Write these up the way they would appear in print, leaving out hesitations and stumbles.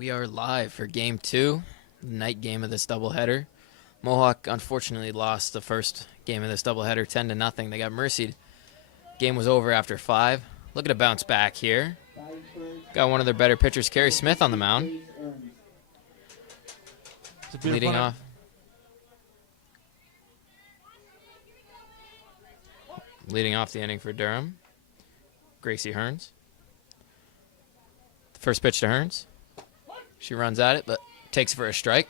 We are live for game two, the night game of this doubleheader. Mohawk unfortunately lost the first game of this doubleheader 10-0. They got mercied. Game was over after 5. Looking to bounce back here. Got one of their better pitchers, Kerry Smith, on the mound. Leading off. Leading off the inning for Durham, Gracie Hearns. The first pitch to Hearns. She runs at it, but takes it for a strike.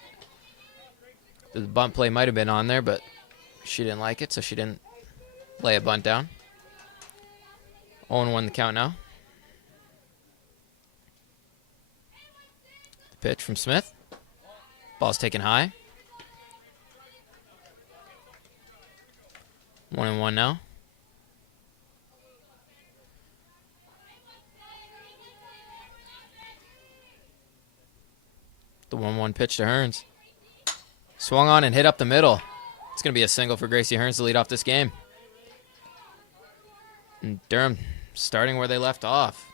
The bunt play might have been on there, but she didn't like it, so she didn't lay a bunt down. 0-1 the count now. The pitch from Smith. Ball's taken high. 1-1 now. The 1-1 pitch to Hearns. Swung on and hit up the middle. It's going to be a single for Gracie Hearns to lead off this game. And Durham starting where they left off.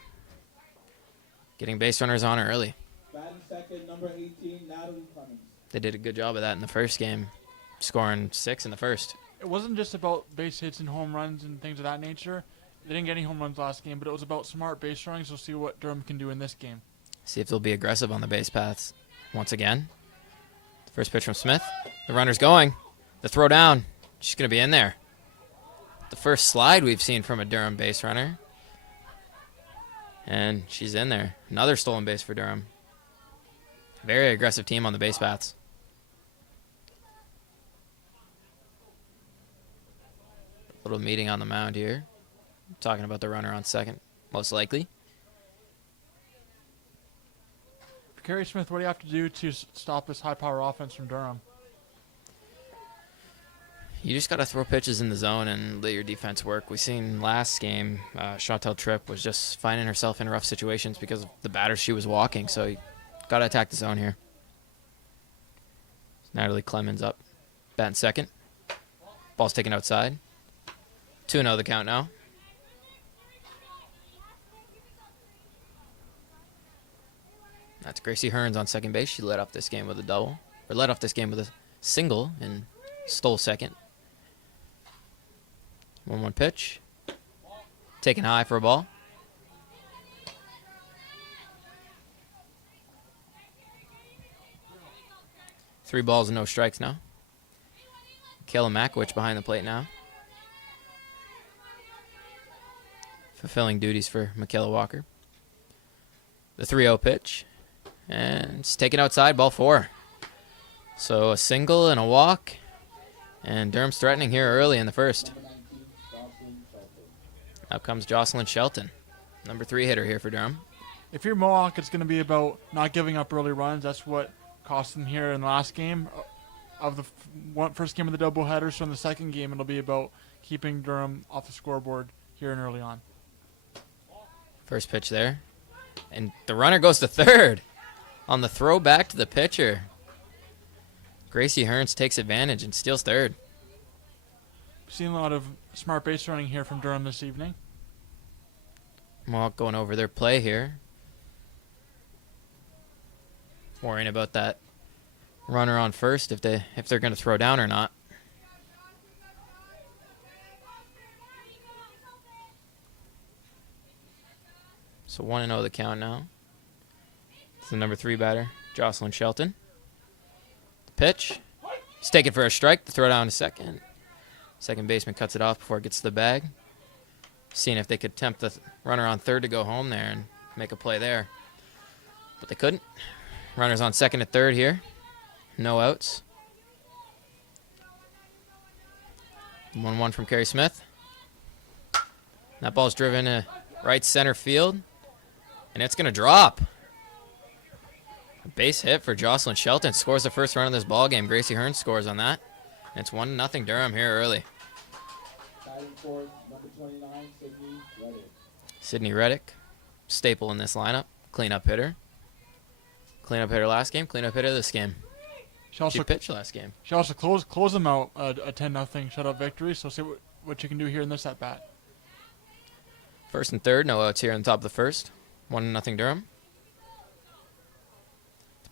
Getting base runners on early. Batting second, number 18, Natalie Clemens. They did a good job of that in the first game, scoring 6 in the first. It wasn't just about base hits and home runs and things of that nature. They didn't get any home runs last game, but it was about smart base running, so see what Durham can do in this game. See if they'll be aggressive on the base paths once again. First pitch from Smith. The runner's going. The throw down. She's going to be in there. The first slide we've seen from a Durham base runner. And she's in there. Another stolen base for Durham. Very aggressive team on the base paths. A little meeting on the mound here. Talking about the runner on second, most likely. Kerry Smith, what do you have to do to stop this high-power offense from Durham? You just got to throw pitches in the zone and let your defense work. We seen last game, Chantel Tripp was just finding herself in rough situations because of the batters she was walking. So you got to attack the zone here. Natalie Clemens up, batting second. Ball's taken outside. 2-0 the count now. That's Gracie Hearns on second base. She led off this game with a double. Or led off this game with a single and stole second. 1-1 pitch. Taken high for a ball. Three balls and no strikes now. Kayla Makowicz behind the plate now. Fulfilling duties for Michaela Walker. The 3-0 pitch. And it's taken outside, ball 4. So a single and a walk. And Durham's threatening here early in the first. Out comes Jocelyn Shelton, number 3 hitter here for Durham. If you're Mohawk, it's going to be about not giving up early runs. That's what cost them here in the last game of the first game of the doubleheader. So in the second game, it'll be about keeping Durham off the scoreboard here and early on. First pitch there. And the runner goes to third on the throw back to the pitcher. Gracie Hearns takes advantage and steals third. We've seen a lot of smart base running here from Durham this evening. Mohawk going over their play here. Worrying about that runner on first if they're going to throw down or not. So 1-0 the count now. It's the number 3 batter, Jocelyn Shelton. The pitch. He's taken for a strike. The throw down to second. Second baseman cuts it off before it gets to the bag. Seeing if they could tempt the runner on third to go home there and make a play there. But they couldn't. Runners on second and third here. No outs. 1-1 from Kerry Smith. That ball's driven to right center field. And it's going to drop. A base hit for Jocelyn Shelton. Scores the first run of this ball game. Gracie Hearns scores on that. And it's 1-0 Durham here early. Batting fourth, number 29, Sydney Reddick. Sydney Reddick, staple in this lineup. Cleanup hitter. Cleanup hitter last game. Cleanup hitter this game. She pitched last game. She also closed them out a 10-0 shutout victory. So see what you can do here in this at bat. First and third, no outs here on top of the first. 1-0 Durham.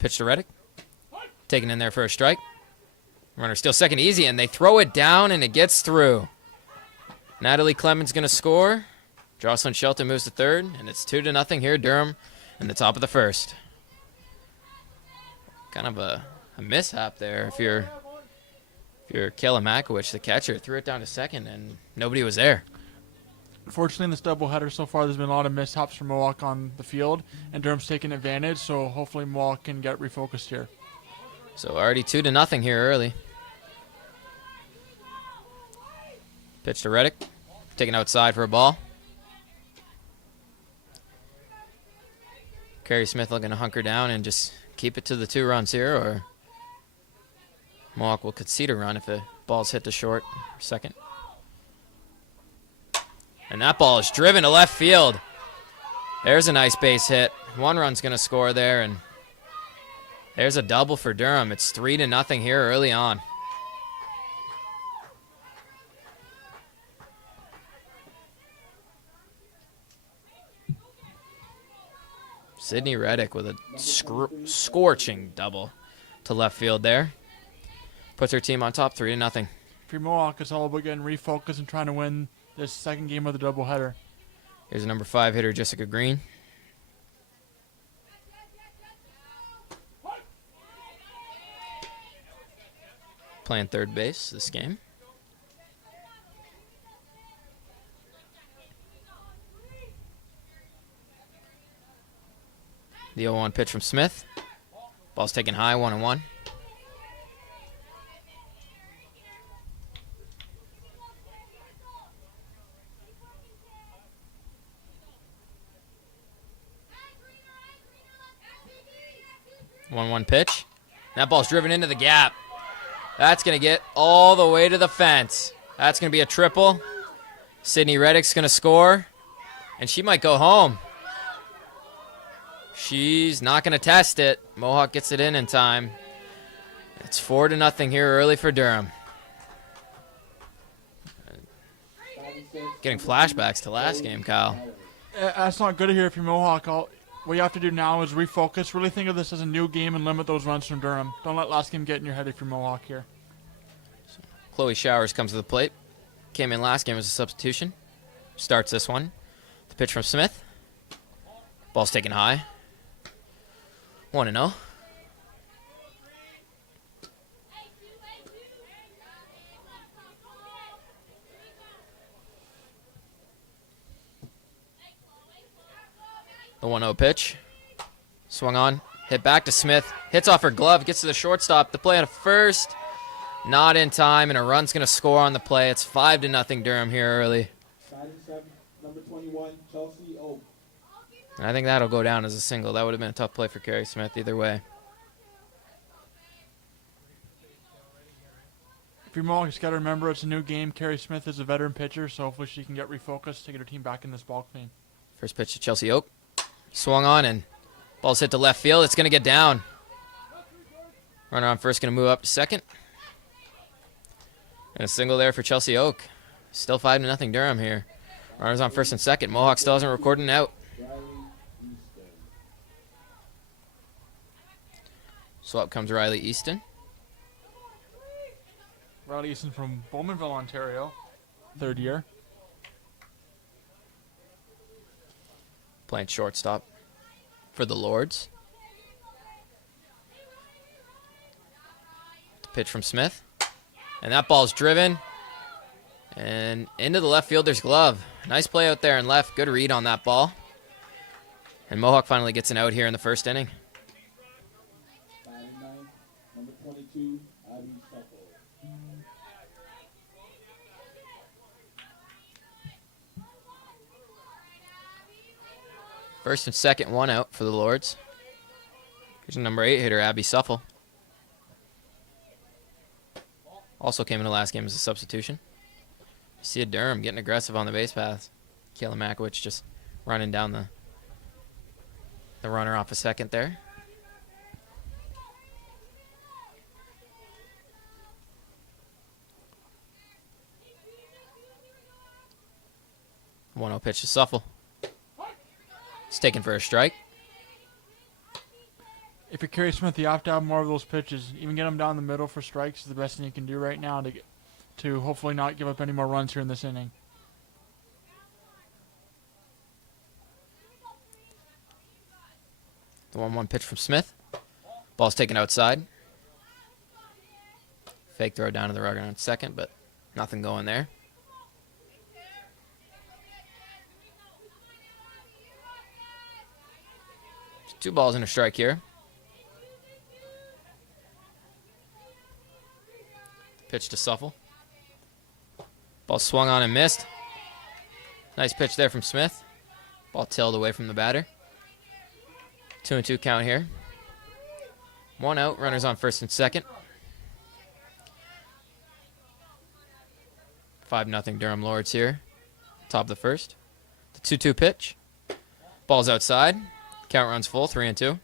Pitch to Reddick. Taken in there for a strike. Runner still second easy, and they throw it down, and it gets through. Natalie Clemens going to score. Jocelyn Shelton moves to third, and it's 2-0 here, Durham, in the top of the first. Kind of a mishap there. If you're Kayla Makowicz, the catcher, threw it down to second, and nobody was there. Unfortunately, in this doubleheader so far, there's been a lot of mishaps for Mohawk on the field, and Durham's taking advantage, so hopefully Mohawk can get refocused here. So already 2-0 here early. Pitch to Reddick. Taken outside for a ball. Carrie Smith looking to hunker down and just keep it to the 2 runs here, or Mohawk will concede a run if the ball's hit to short or second. And that ball is driven to left field. There's a nice base hit. 1 run's going to score there, and there's a double for Durham. It's 3-0 here early on. Sydney Reddick with a scorching double to left field there. Puts her team on top 3-0. For Mohawk, it's all about getting refocused and trying to win this second game of the doubleheader. Here's a number 5 hitter, Jessica Green. Playing third base this game. The 0-1 pitch from Smith. Ball's taken high, 1-1. One pitch. That ball's driven into the gap. That's going to get all the way to the fence. That's going to be a triple. Sydney Reddick's going to score, and she might go home. She's not going to test it. Mohawk gets it in time. It's 4-0 here early for Durham. Getting flashbacks to last game, Kyle. That's not good here if you're Mohawk. What you have to do now is refocus. Really think of this as a new game and limit those runs from Durham. Don't let last game get in your head if you're Mohawk here. Chloe Showers comes to the plate. Came in last game as a substitution. Starts this one. The pitch from Smith. Ball's taken high. 1-0. The 1-0 pitch. Swung on. Hit back to Smith. Hits off her glove. Gets to the shortstop. The play on first. Not in time, and a run's going to score on the play. It's 5-0 Durham here early. Number 21, Chelsea Oak. And I think that'll go down as a single. That would have been a tough play for Carrie Smith either way. If you're Mohawk, you got to remember it's a new game. Carrie Smith is a veteran pitcher, so hopefully she can get refocused to get her team back in this ball game. First pitch to Chelsea Oak. Swung on, and ball's hit to left field. It's going to get down. Runner on first going to move up to second. And a single there for Chelsea Oak. Still 5-0 Durham here. Runners on first and second. Mohawk still hasn't recorded an out. So up comes Riley Easton. Riley Easton from Bowmanville, Ontario. 3rd year. Playing shortstop for the Lords. The pitch from Smith. And that ball's driven. And into the left fielder's glove. Nice play out there in left. Good read on that ball. And Mohawk finally gets an out here in the first inning. Number 22, Abby Shuffle. First and second, 1 out for the Lords. Here's a number 8 hitter, Abby Suffle. Also came in the last game as a substitution. You see a Durham getting aggressive on the base paths. Kayla Makowicz just running down the runner off a second there. One 1-0 pitch to Suffle. It's taken for a strike. If you're Carey Smith, you have to have more of those pitches. Even get them down the middle for strikes is the best thing you can do right now to hopefully not give up any more runs here in this inning. The 1-1 pitch from Smith. Ball's taken outside. Fake throw down to the rugger on second, but nothing going there. Just 2 balls and a strike here. Pitch to Suffle. Ball swung on and missed. Nice pitch there from Smith. Ball tailed away from the batter. 2-2 count here. 1 out, runners on first and second. 5-0 Durham Lords here. Top of the first. The 2-2 pitch. Ball's outside. Count runs full, 3-2.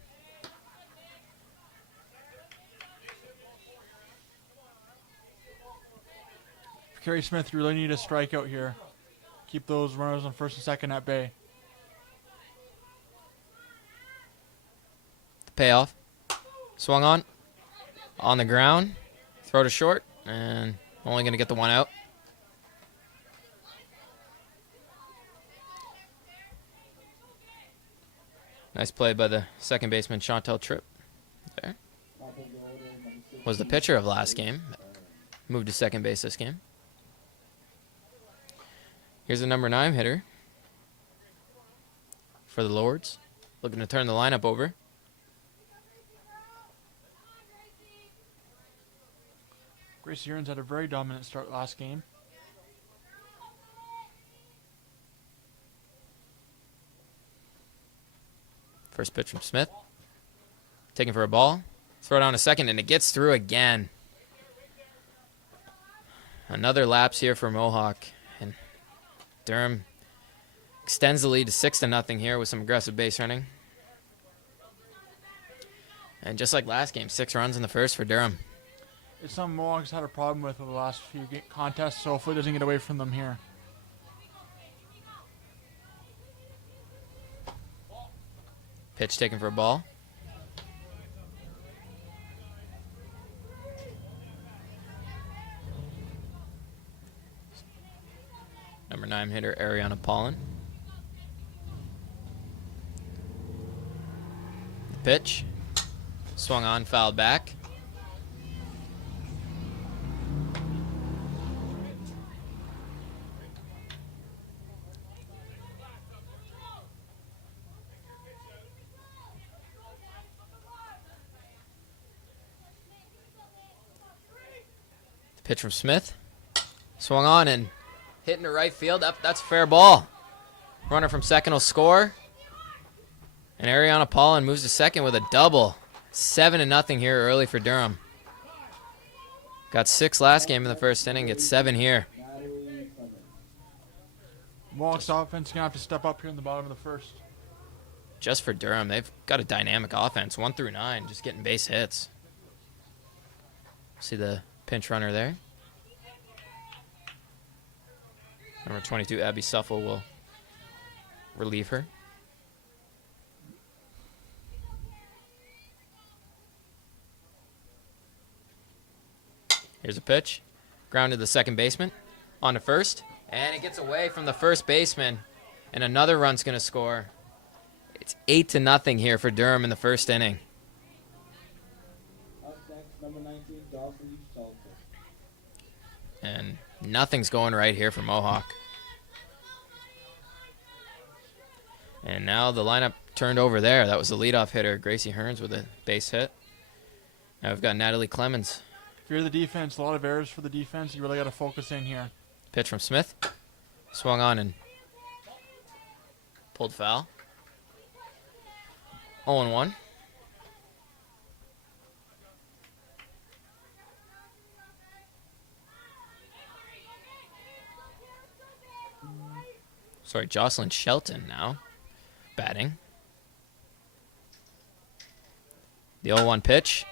For Carey Smith, you really need a strikeout here. Keep those runners on first and second at bay. The payoff. Swung on the ground, throw to short, and only going to get the 1 out. Nice play by the second baseman, Chantel Tripp. There. Was the pitcher of last game. Moved to second base this game. Here's the number 9 hitter for the Lords. Looking to turn the lineup over. Gracie Hearns had a very dominant start last game. First pitch from Smith. Taking for a ball. Throw down to second, and it gets through again. Another lapse here for Mohawk. And Durham extends the lead to 6-0 here with some aggressive base running. And just like last game, 6 runs in the first for Durham. It's something Mohawk's had a problem with over the last few contests, so hopefully it doesn't get away from them here. Pitch taken for a ball. Number 9 hitter, Ariana Pollen. The pitch. Swung on, fouled back. Pitch from Smith. Swung on and hit into right field. Up, that's a fair ball. Runner from second will score. And Ariana Pollen moves to second with a double. 7-0 here early for Durham. Got 6 last game in the first inning. Gets 7 here. Mohawk's offense is going to have to step up here in the bottom of the first. Just for Durham, they've got a dynamic offense. 1 through 9, just getting base hits. See the pinch runner there. Number 22, Abby Suffle, will relieve her. Here's a pitch. Ground to the second baseman. On to first. And it gets away from the first baseman. And another run's going to score. It's 8-0 here for Durham in the first inning. Up next, number 19, Dawson Shelton. And nothing's going right here for Mohawk. And now the lineup turned over there. That was the leadoff hitter, Gracie Hearns, with a base hit. Now we've got Natalie Clemens. If you're the defense, a lot of errors for the defense. You really got to focus in here. Pitch from Smith. Swung on and pulled foul. 0-1. Sorry, Jocelyn Shelton now batting. The 0-1 pitch.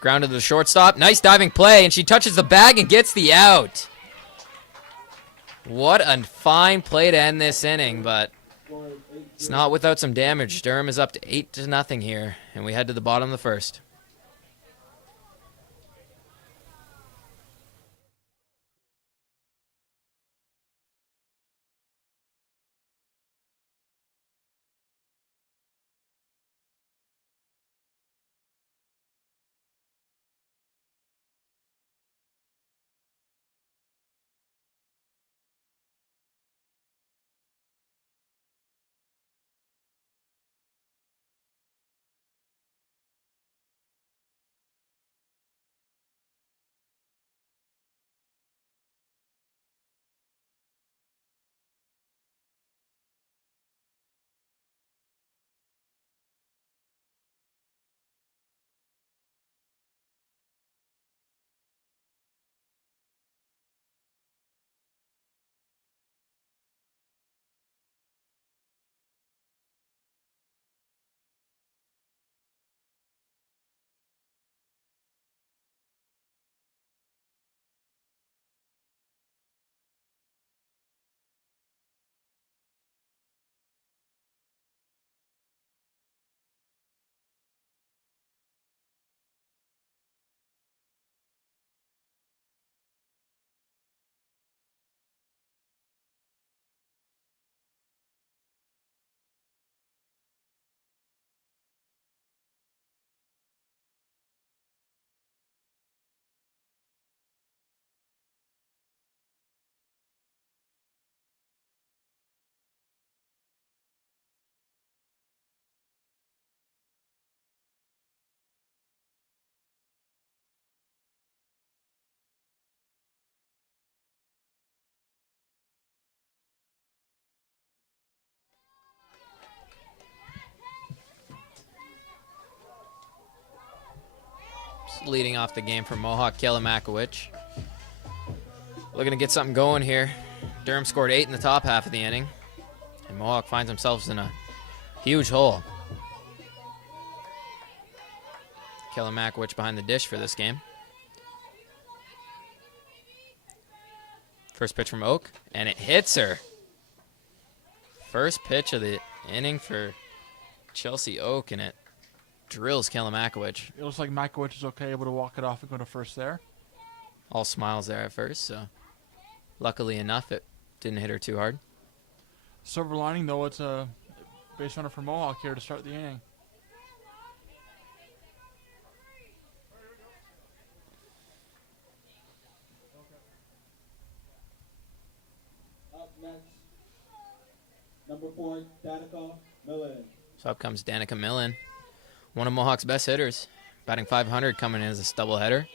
Grounded to the shortstop. Nice diving play, and she touches the bag and gets the out. What a fine play to end this inning, but It's not without some damage. Durham is up to 8-0 here, and we head to the bottom of the first. Leading off the game for Mohawk, Kalimakowicz. Looking to get something going here. Durham scored 8 in the top half of the inning, and Mohawk finds themselves in a huge hole. Kalimakowicz behind the dish for this game. First pitch from Oak, and it hits her. First pitch of the inning for Chelsea Oak, and it drills Kalimakowicz. It looks like Makowicz is okay, able to walk it off and go to first there. All smiles there at first, so luckily enough, it didn't hit her too hard. Silver lining, though, it's a base runner for Mohawk here to start the inning. Up next, number 4, Danica Millen. So up comes Danica Millen, one of Mohawk's best hitters, batting .500 coming in as a double header.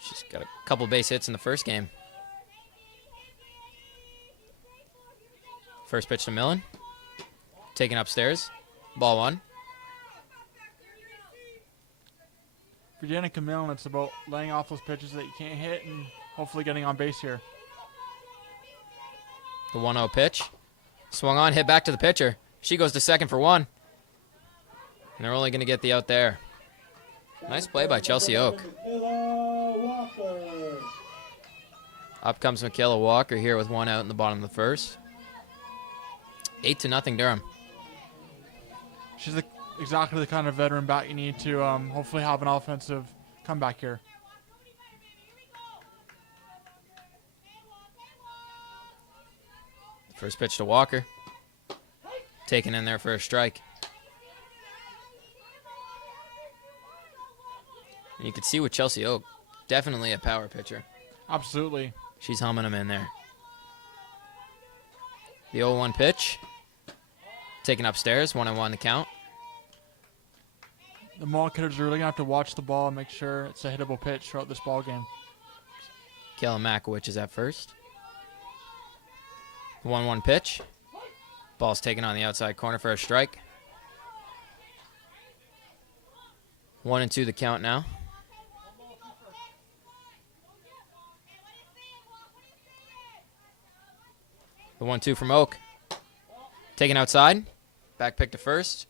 She's got a couple base hits in the first game. First pitch to Millen, taken upstairs, ball one. For Danica Millen, it's about laying off those pitches that you can't hit and hopefully getting on base here. The 1-0 pitch, swung on, hit back to the pitcher. She goes to second for one, and they're only going to get the out there. Nice play by Chelsea Oak. Up comes Michaela Walker here with one out in the bottom of the first. 8-0 Durham. She's exactly the kind of veteran bat you need to hopefully have an offensive comeback here. First pitch to Walker. Taken in there for a strike. And you can see with Chelsea Oak, definitely a power pitcher. Absolutely. She's humming them in there. The 0-1 pitch. Taken upstairs, 1-1 the count. The Mohawk hitters are really going to have to watch the ball and make sure it's a hittable pitch throughout this ball game. Kalimakowicz is at first. 1-1 pitch. Ball's taken on the outside corner for a strike. 1-2 the count now. The 1-2 from Oak. Taken outside. Back pick to first.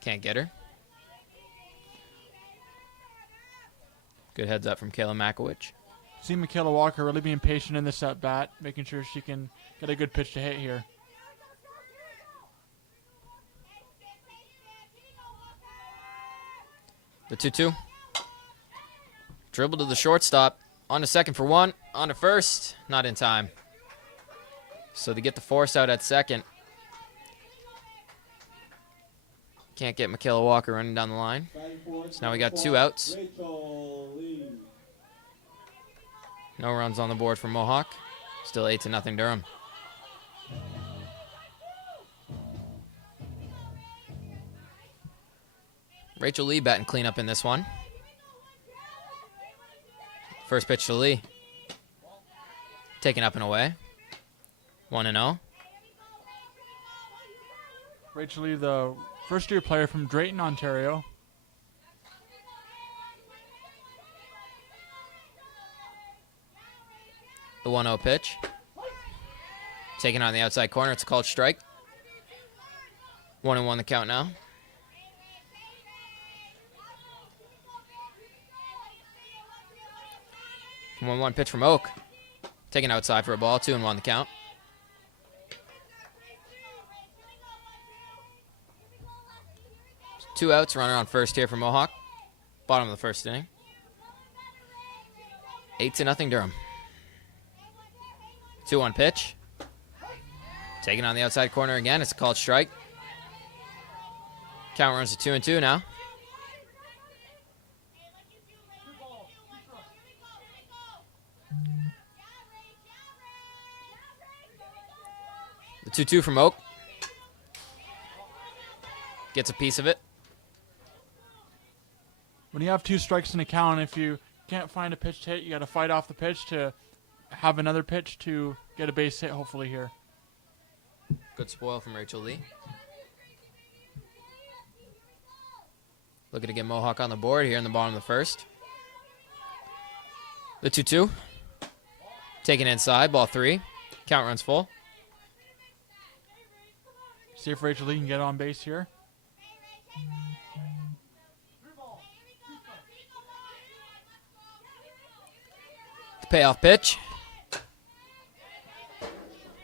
Can't get her. Good heads up from Kalimakowicz. See Michaela Walker really being patient in this at bat, making sure she can get a good pitch to hit here. The 2-2. Dribble to the shortstop. On to second for one. On to first. Not in time. So they get the force out at second. Can't get Michaela Walker running down the line. So now we got 2 outs. No runs on the board for Mohawk. Still 8-0 Durham. Rachel Lee batting cleanup in this one. First pitch to Lee. Taken up and away. 1-0. Rachel Lee, the first-year player from Drayton, Ontario. The 1-0 pitch. Taken on the outside corner. It's a called strike. 1-1 the count now. One pitch from Oak. Taken outside for a ball. 2-1 the count. Two outs. Runner on first here for Mohawk. Bottom of the first inning. 8-0 Durham. 2-1 pitch. Taken on the outside corner again. It's a called strike. Count runs to 2-2 now. The 2-2 from Oak. Gets a piece of it. When you have 2 strikes in a count, if you can't find a pitch to hit, you got to fight off the pitch to have another pitch to get a base hit, hopefully, here. Good spoil from Rachel Lee. Looking to get Mohawk on the board here in the bottom of the first. The 2-2. Taken inside, ball 3. Count runs full. See if Rachel Lee can get on base here. The payoff pitch.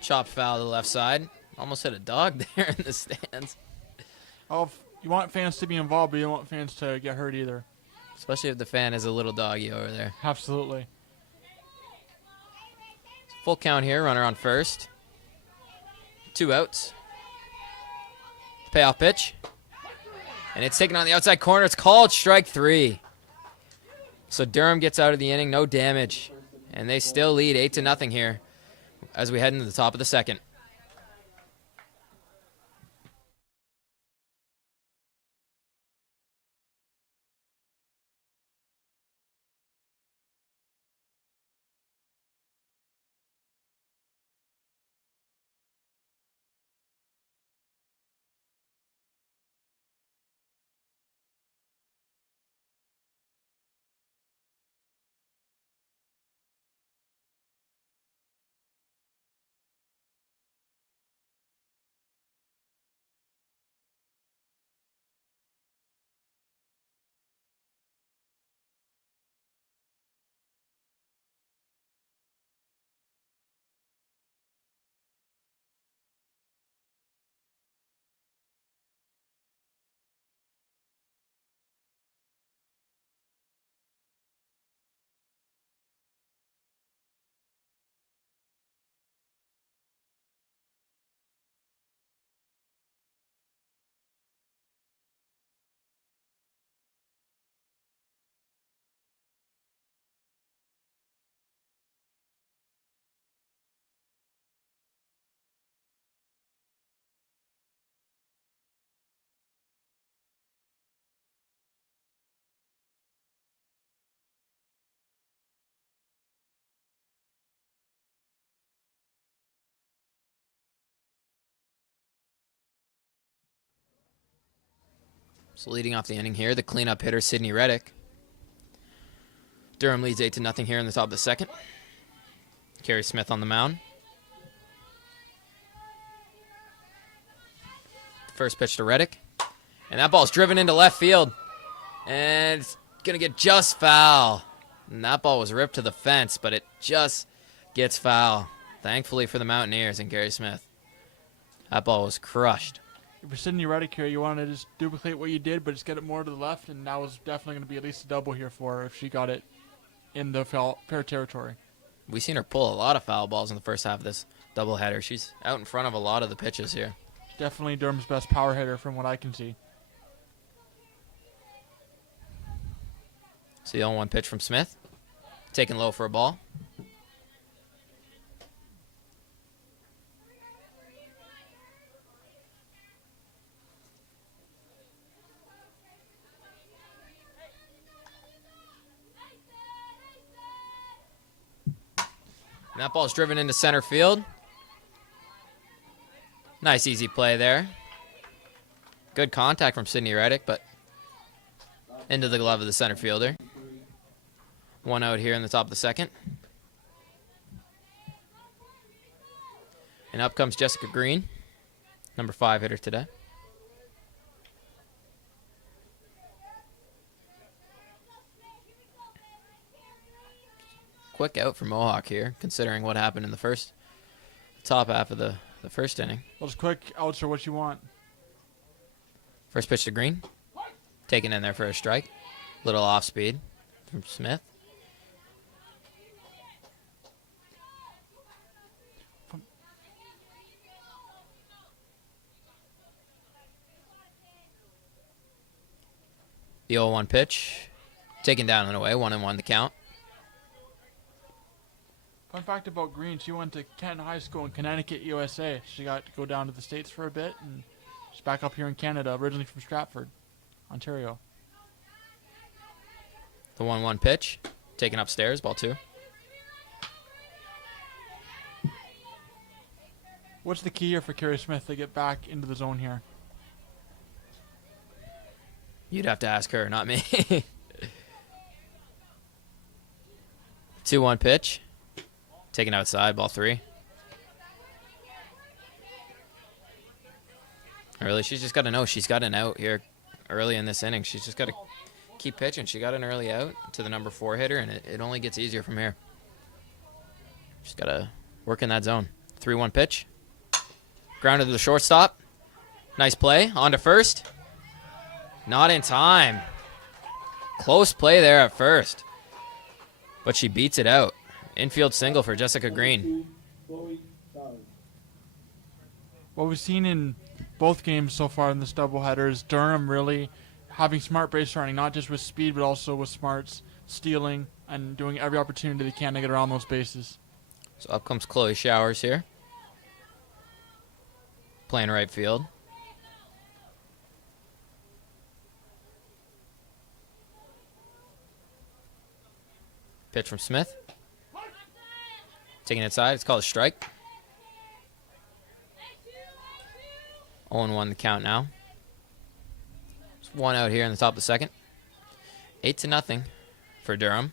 Chopped foul to the left side. Almost hit a dog there in the stands. Oh, you want fans to be involved, but you don't want fans to get hurt either. Especially if the fan is a little doggy over there. Absolutely. Full count here, runner on first. 2 outs. Payoff pitch. And it's taken on the outside corner. It's called strike 3. So Durham gets out of the inning, no damage. And they still lead 8-0 here as we head into the top of the second. So leading off the inning here, the cleanup hitter, Sydney Reddick. Durham leads 8-0 here in the top of the second. Carrie Smith on the mound. First pitch to Reddick. And that ball's driven into left field. And it's going to get just foul. And that ball was ripped to the fence, but it just gets foul. Thankfully for the Mountaineers and Carrie Smith. That ball was crushed. if you're Sydney Reddick here, you want to just duplicate what you did, but just get it more to the left, and that was definitely going to be at least a double here for her if she got it in the fair territory. We've seen her pull a lot of foul balls in the first half of this doubleheader. She's out in front of a lot of the pitches here. Definitely Durham's best power hitter from what I can see. So the 0-1 pitch from Smith. Taken low for a ball. And that ball's driven into center field. Nice easy play there. Good contact from Sydney Reddick, but into the glove of the center fielder. 1 out here in the top of the second. And up comes Jessica Green, number 5 hitter today. Quick out for Mohawk here, considering what happened in the top half of the first inning. Those quick outs are what you want. First pitch to Green. Taken in there for a strike. Little off speed from Smith. The 0-1 pitch. Taken down and away. 1-1 the count. Fun fact about Green, she went to Canton High School in Connecticut, USA. She got to go down to the States for a bit, and she's back up here in Canada, originally from Stratford, Ontario. The 1-1 pitch. Taken upstairs, ball 2. What's the key here for Carrie Smith to get back into the zone here? You'd have to ask her, not me. 2-1 pitch. Taken outside, ball 3. Really, she's just got to know she's got an out here early in this inning. She's just got to keep pitching. She got an early out to the number 4 hitter, and it only gets easier from here. She's got to work in that zone. 3-1 pitch. Grounded to the shortstop. Nice play. On to first. Not in time. Close play there at first. But she beats it out. Infield single for Jessica Green. What we've seen in both games so far in this doubleheader is Durham really having smart base running, not just with speed, but also with smarts, stealing, and doing every opportunity they can to get around those bases. So up comes Chloe Showers here. Playing right field. Pitch from Smith. Taking it inside. It's called a strike. 0-1 the count now. It's 1 out here in the top of the second. 8-0 for Durham.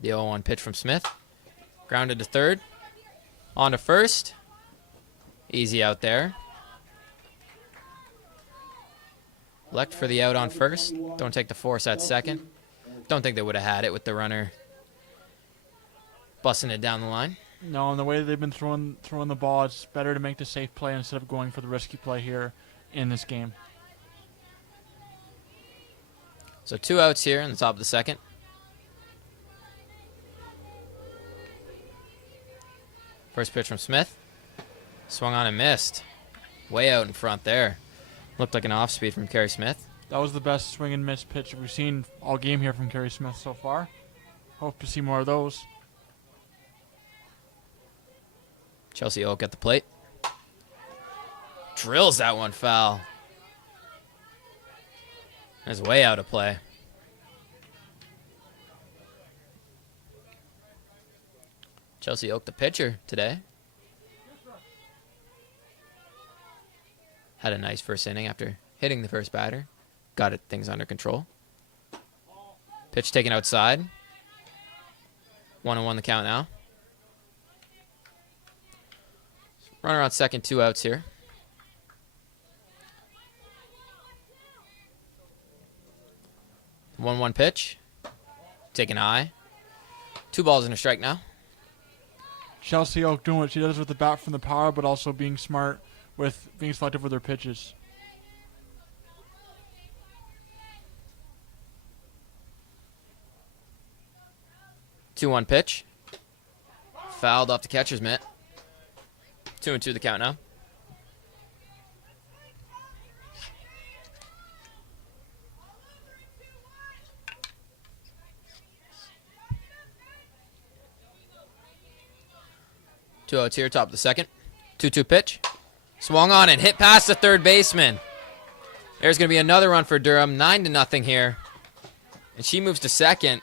The 0-1 pitch from Smith. Grounded to third. On to first. Easy out there. Elect for the out on first. Don't take the force at second. Don't think they would have had it with the runner busting it down the line. No, and the way they've been throwing the ball, it's better to make the safe play instead of going for the risky play here in this game. So 2 outs here in the top of the second. First pitch from Smith. Swung on and missed. Way out in front there. Looked like an off-speed from Carrie Smith. That was the best swing and miss pitch we've seen all game here from Carrie Smith so far. Hope to see more of those. Chelsea Oak at the plate. Drills that one foul. It's way out of play. Chelsea Oak, the pitcher today. Had a nice first inning after hitting the first batter. Got things under control. Pitch taken outside. 1-1 the count now. Runner on second, 2 outs here. The 1-1 pitch. Taken high. 2 balls and a strike now. Chelsea Oak doing what she does with the bat from the power, but also being smart with being selective with her pitches. Two one pitch. Fouled off the catcher's mitt. 2-2 the count now. Two outs here, top of the second. 2-2 pitch. Swung on and hit past the third baseman. There's going to be another run for Durham. 9-0 here. And she moves to second.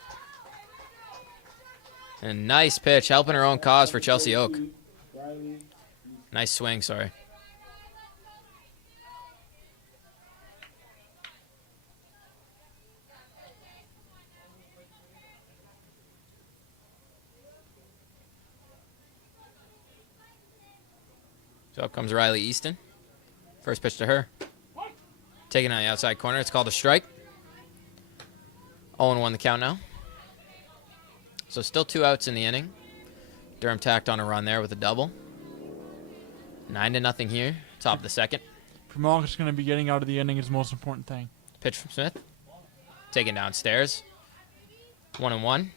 And nice pitch, helping her own cause for Chelsea Oak. Nice swing, sorry. So up comes Riley Easton. First pitch to her. Taking on the outside corner. It's called a strike. 0-1 the count now. So still 2 outs in the inning. Durham tacked on a run there with a double. 9-0 here. Top of the second. For Mohawk, is going to be getting out of the inning is the most important thing. Pitch from Smith. Taken downstairs. 1-1.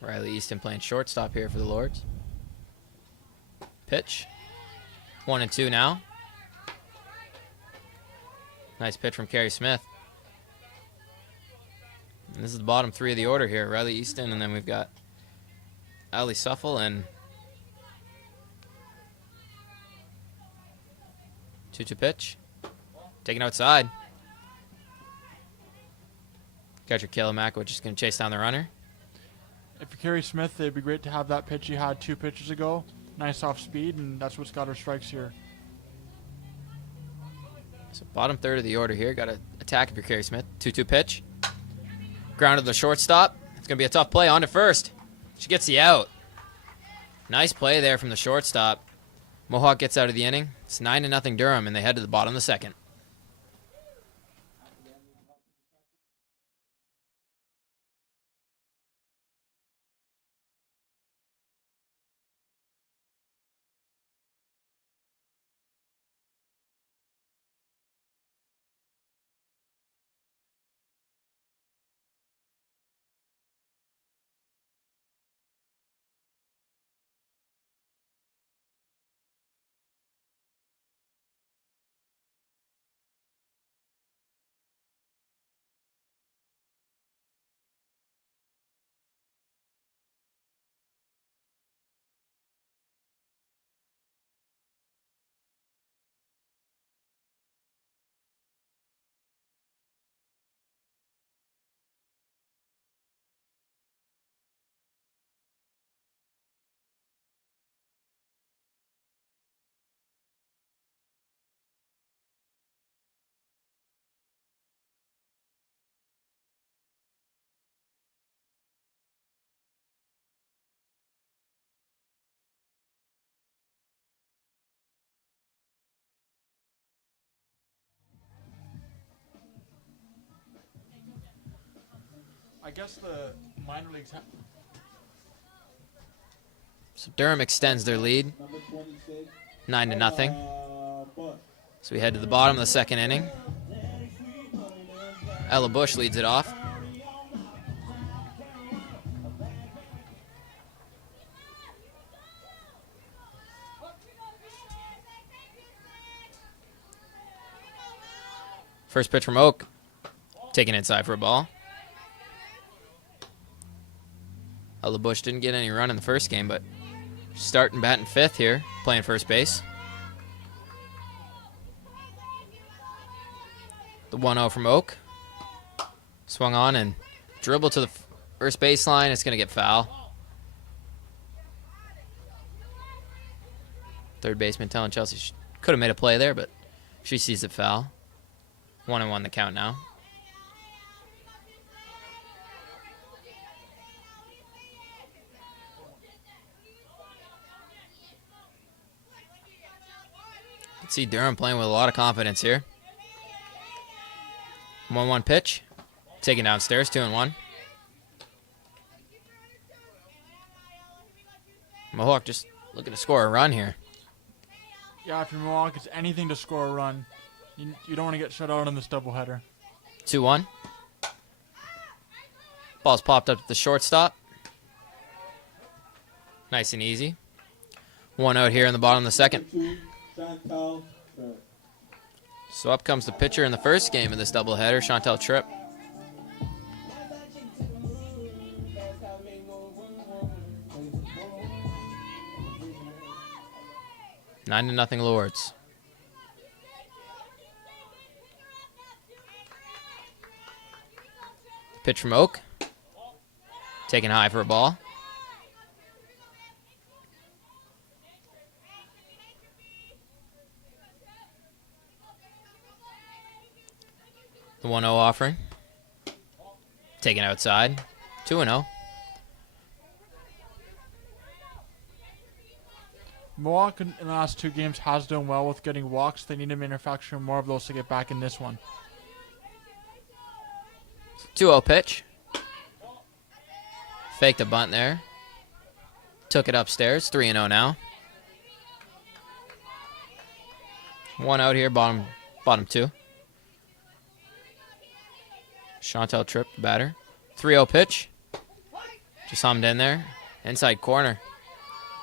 Riley Easton playing shortstop here for the Lords. Pitch. 1-2 now. Nice pitch from Carrie Smith. And this is the bottom 3 of the order here. Riley Easton, and then we've got Allie Suffel and 2-2 pitch. Taken outside. Catcher Kayla just going to chase down the runner. If you're Carrie Smith, it'd be great to have that pitch you had 2 pitches ago. Nice off speed, and that's what's got her strikes here. So bottom 3rd of the order here. Got to attack if you're Carrie Smith. 2-2 pitch. Grounded to the shortstop. It's going to be a tough play. On to first. She gets the out. Nice play there from the shortstop. Mohawk gets out of the inning. It's 9-0 Durham, and they head to the bottom of the second. I guess the minor leagues So Durham extends their lead. 9-0. So we head to the bottom of the second inning. Ella Bush leads it off. First pitch from Oak. Taken inside for a ball. Ella Bush didn't get any run in the first game, but starting batting 5th here, playing first base. The 1-0 from Oak. Swung on and dribbled to the first baseline. It's going to get foul. Third baseman telling Chelsea she could have made a play there, but she sees it foul. 1-1 the count now. You can see Durham playing with a lot of confidence here. 1-1 pitch. Taken downstairs, 2-1. Mohawk just looking to score a run here. Yeah, if you're Mohawk, it's anything to score a run. You don't want to get shut out on this doubleheader. 2-1. Ball's popped up to the shortstop. Nice and easy. 1 out here in the bottom of the second. So up comes the pitcher in the first game of this doubleheader, Chantel Tripp. 9-0 Lords. Pitch from Oak. Taken high for a ball. The 1-0 offering. Taken outside. 2-0. Mohawk in the last 2 games has done well with getting walks. They need to manufacture more of those to get back in this one. 2-0 pitch. Faked a bunt there. Took it upstairs. 3-0 now. 1 out here, bottom 2. Chantel Tripp, the batter. 3-0 pitch. Just hummed in there. Inside corner.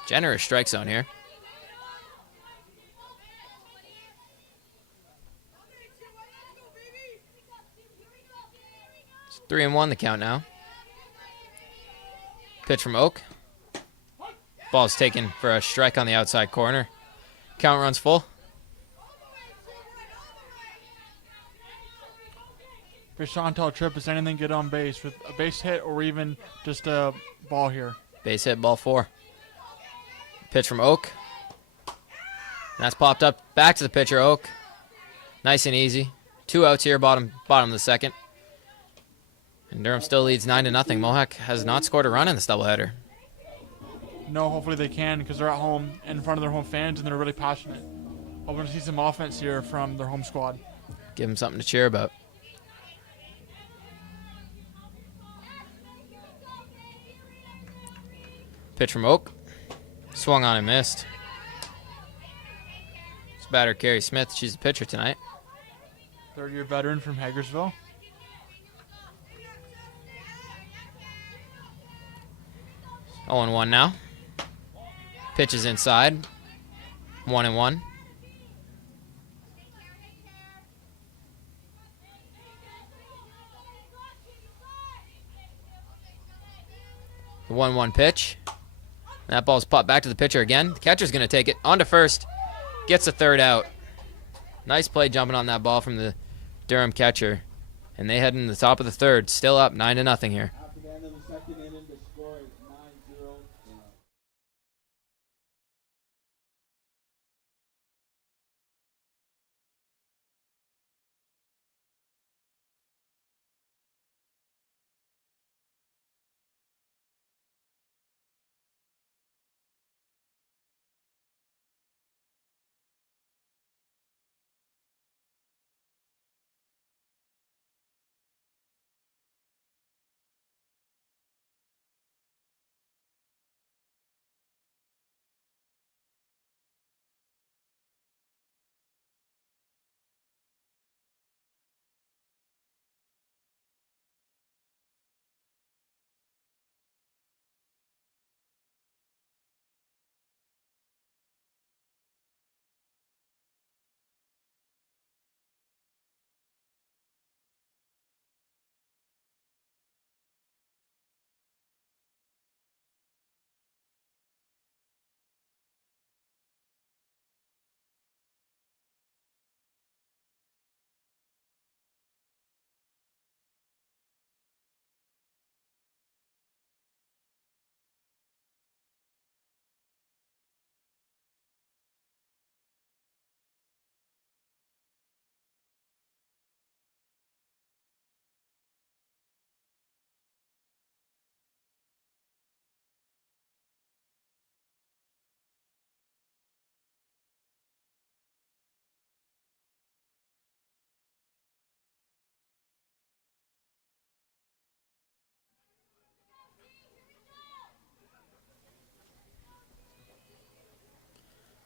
Generous strike zone here. 3-1 the count now. Pitch from Oak. Ball's taken for a strike on the outside corner. Count runs full. For Chantal Tripp, is anything get on base with a base hit or even just a ball here? Base hit, ball 4. Pitch from Oak. That's popped up back to the pitcher, Oak. Nice and easy. 2 outs here, bottom of the second. And Durham still leads 9-0. Mohawk has not scored a run in this doubleheader. No, hopefully they can because they're at home in front of their home fans and they're really passionate. Hoping to see some offense here from their home squad. Give them something to cheer about. Pitch from Oak. Swung on and missed. It's batter Carrie Smith. She's the pitcher tonight. 30-year veteran from Hagersville. Oh, 0-1 now. Pitch is inside. 1-1. The 1-1 pitch. That ball's popped back to the pitcher again. The catcher's going to take it on to first. Gets the 3rd out. Nice play jumping on that ball from the Durham catcher. And they head in the top of the 3rd. Still up 9-0 here. After the end of the second inning, the score is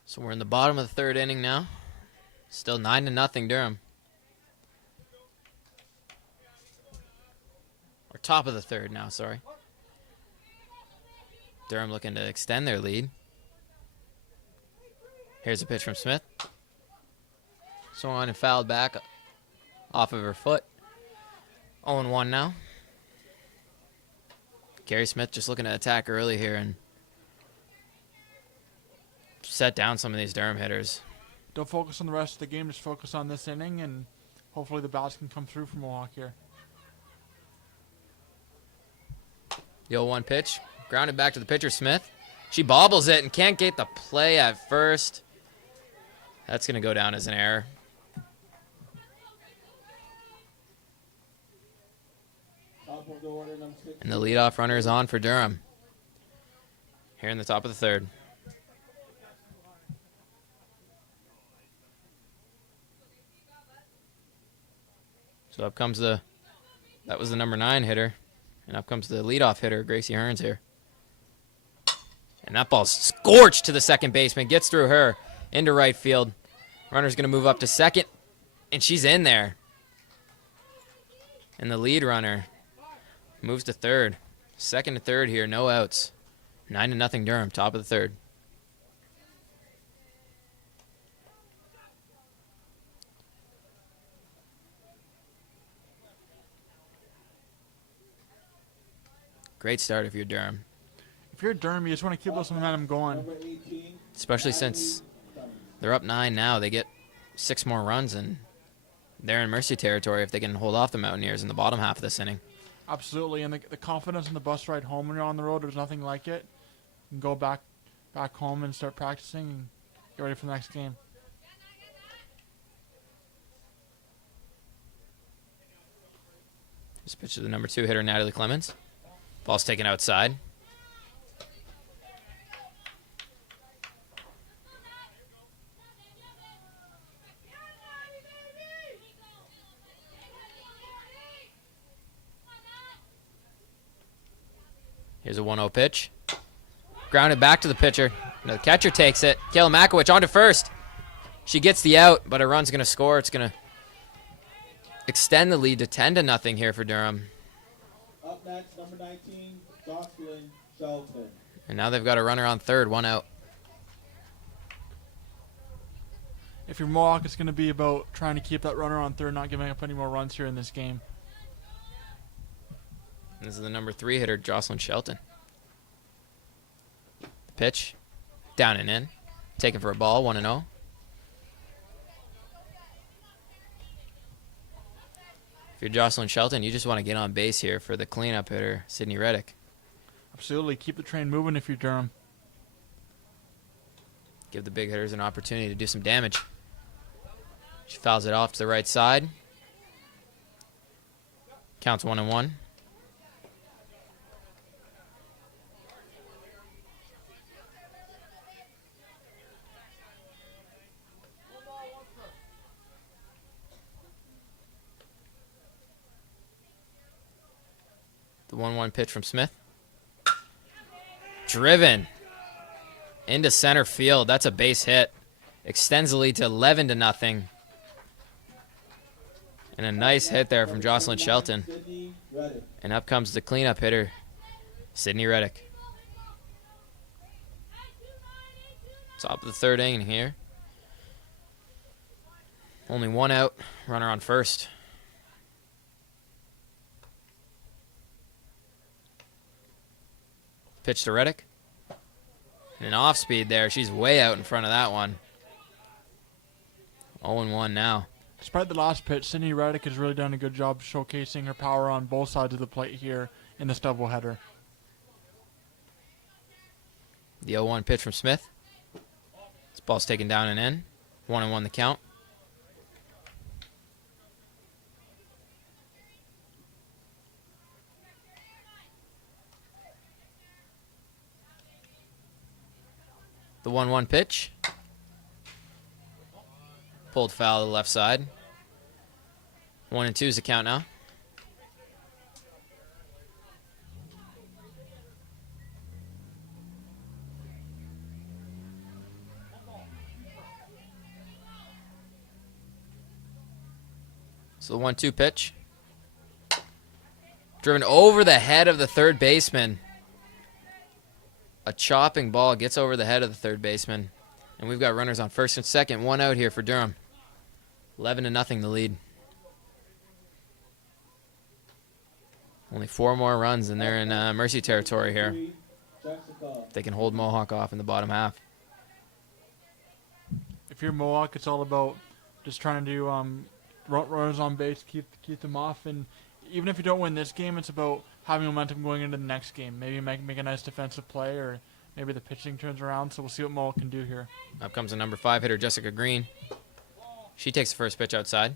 So we're in the bottom of the third inning now. Still 9-0 Durham. Or top of the third now, sorry. Durham looking to extend their lead. Here's a pitch from Smith. Swung and fouled back off of her foot. 0-1 now. Gary Smith just looking to attack early here and set down some of these Durham hitters. Don't focus on the rest of the game. Just focus on this inning, and hopefully the bats can come through for Mohawk here. The 0-1 pitch. Grounded back to the pitcher, Smith. She bobbles it and can't get the play at first. That's going to go down as an error. And the leadoff runner is on for Durham. Here in the top of the third. So up comes that was the number 9 hitter. And up comes the leadoff hitter, Gracie Hearns here. And that ball's scorched to the second baseman. Gets through her into right field. Runner's going to move up to second. And she's in there. And the lead runner moves to third. Second to third here, no outs. 9-0 Durham, top of the third. Great start if you're Durham. If you're Durham, you just want to keep this momentum going. Especially since they're up 9 now. They get 6 more runs, and they're in mercy territory if they can hold off the Mountaineers in the bottom half of this inning. Absolutely, and the confidence in the bus ride home when you're on the road, there's nothing like it. You can go back home and start practicing and get ready for the next game. This pitch to the number 2 hitter, Natalie Clemens. Ball's taken outside. Here's a 1-0 pitch. Grounded back to the pitcher. The catcher takes it. Kayla Makowicz on to first. She gets the out, but her run's going to score. It's going to extend the lead to 10-0 here for Durham. Up next, number 19, Jocelyn Shelton. And now they've got a runner on third, 1 out. If you're Mohawk, it's going to be about trying to keep that runner on third, not giving up any more runs here in this game. This is the number 3 hitter, Jocelyn Shelton. Pitch. Down and in. Taken for a ball, 1-0. If you're Jocelyn Shelton, you just want to get on base here for the cleanup hitter, Sydney Reddick. Absolutely. Keep the train moving if you're Durham. Give the big hitters an opportunity to do some damage. She fouls it off to the right side. Counts 1-1. The 1-1 pitch from Smith. Driven into center field. That's a base hit. Extends the lead to 11-0. And a nice hit there from Jocelyn Shelton. And up comes the cleanup hitter, Sydney Reddick. Top of the third inning here. Only 1 out. Runner on first. Pitch to Reddick. And an off speed there. She's way out in front of that one. 0-1 now. Despite the last pitch, Sydney Reddick has really done a good job showcasing her power on both sides of the plate here in this doubleheader. The 0-1 pitch from Smith. This ball's taken down and in. 1-1 the count. The 1-1 pitch. Pulled foul to the left side. 1-2 is the count now. So the 1-2 pitch. Driven over the head of the third baseman. A chopping ball gets over the head of the third baseman. And we've got runners on first and second. 1 out here for Durham. 11-0 the lead. Only 4 more runs and they're in Mercy territory here. They can hold Mohawk off in the bottom half. If you're Mohawk, it's all about just trying to do runners on base, keep them off, and even if you don't win this game, it's about having momentum going into the next game. Maybe make a nice defensive play, or maybe the pitching turns around. So we'll see what Mohawk can do here. Up comes the number 5 hitter, Jessica Green. She takes the first pitch outside.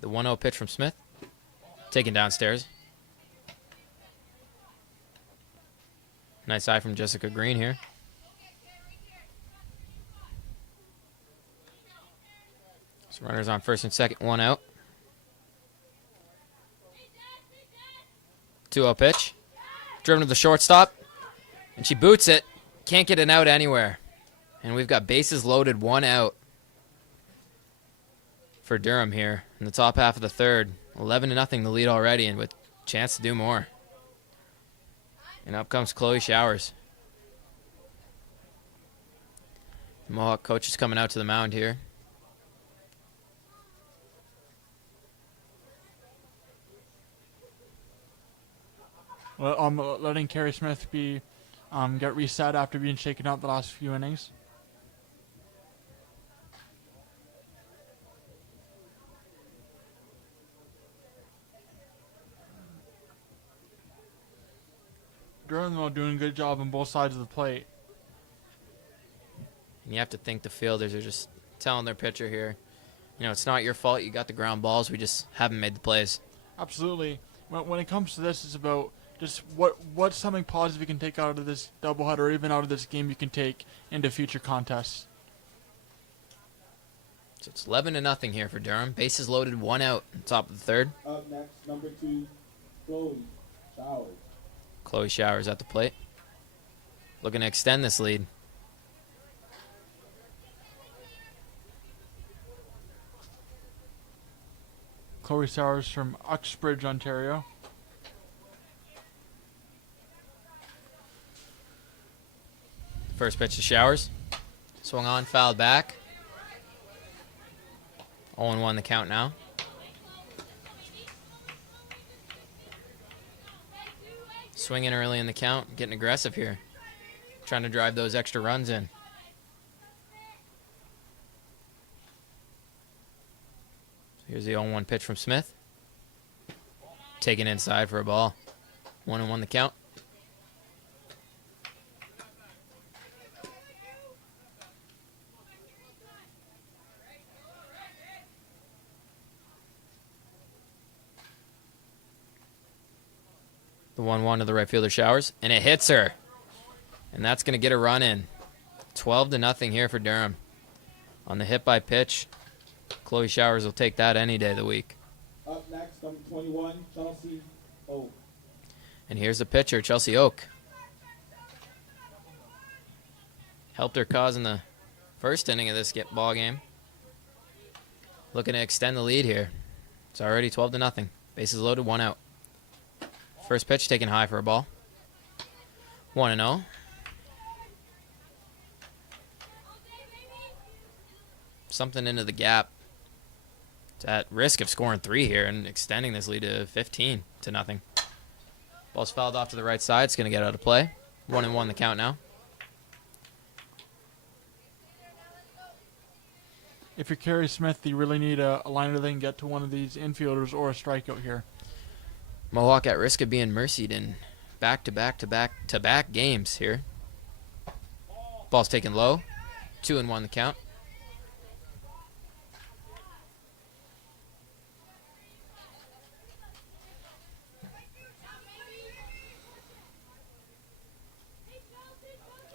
The 1-0 pitch from Smith. Taken downstairs. Nice eye from Jessica Green here. So runners on first and second, 1 out. 2-0 pitch. Driven to the shortstop. And she boots it. Can't get an out anywhere. And we've got bases loaded, 1 out for Durham here in the top half of the third. 11-0 the lead already, and with a chance to do more. And up comes Chloe Showers. The Mohawk coach is coming out to the mound here. Well, letting Carrie Smith get reset after being shaken out the last few innings. Durham doing a good job on both sides of the plate. And you have to think the fielders are just telling their pitcher here, you know, it's not your fault. You got the ground balls. We just haven't made the plays. Absolutely. When it comes to this, it's about just what's something positive you can take out of this doubleheader, or even out of this game you can take into future contests. So it's 11-0 here for Durham. Bases loaded, 1 out, top of the third. Up next, number 2, Chloe Showers. Chloe Showers at the plate. Looking to extend this lead. Chloe Showers from Uxbridge, Ontario. First pitch to Showers. Swung on, fouled back. 0-1 the count now. Swinging early in the count, getting aggressive here. Trying to drive those extra runs in. Here's the 0-1 pitch from Smith. Taken inside for a ball. 1-1 the count. The 1-1 to the right fielder, Showers, and it hits her. And that's going to get a run in. 12-0 here for Durham. On the hit by pitch, Chloe Showers will take that any day of the week. Up next, number 21, Chelsea Oak. And here's the pitcher, Chelsea Oak. Helped her cause in the first inning of this ball game. Looking to extend the lead here. It's already 12-0. Bases loaded, 1 out. First pitch taken high for a ball. 1-0. Something into the gap. It's at risk of scoring 3 here and extending this lead to 15-0. Ball's fouled off to the right side. It's going to get out of play. 1-1 the count now. If you're Carrie Smith, you really need a liner that can get to one of these infielders or a strikeout here. Mohawk at risk of being mercied in back-to-back games here. Ball's taken low. 2-1 the count.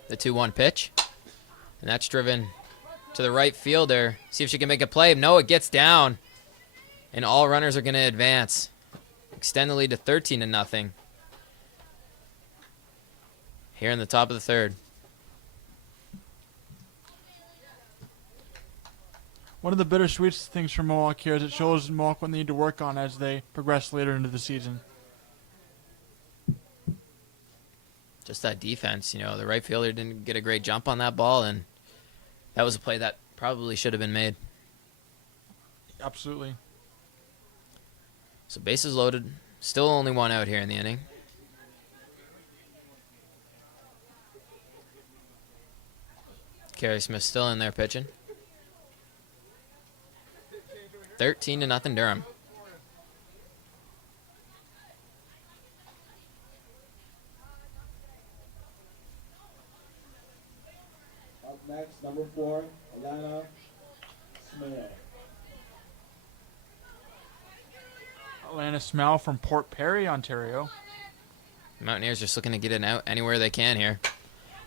The 2-1 pitch. And that's driven to the right fielder. See if she can make a play. No, it gets down. And all runners are going to advance. extend the lead to 13-0. Here in the top of the third. One of the bittersweet things for Mohawk here is it shows Mohawk what they need to work on as they progress later into the season. Just that defense, you know, the right fielder didn't get a great jump on that ball, and that was a play that probably should have been made. Absolutely. So bases loaded. Still only one out here in the inning. Kerry Smith still in there pitching. 13-0 Durham. Up next, number 4, Alana Smith. Atlanta Smell from Port Perry, Ontario. Mountaineers just looking to get it out anywhere they can here.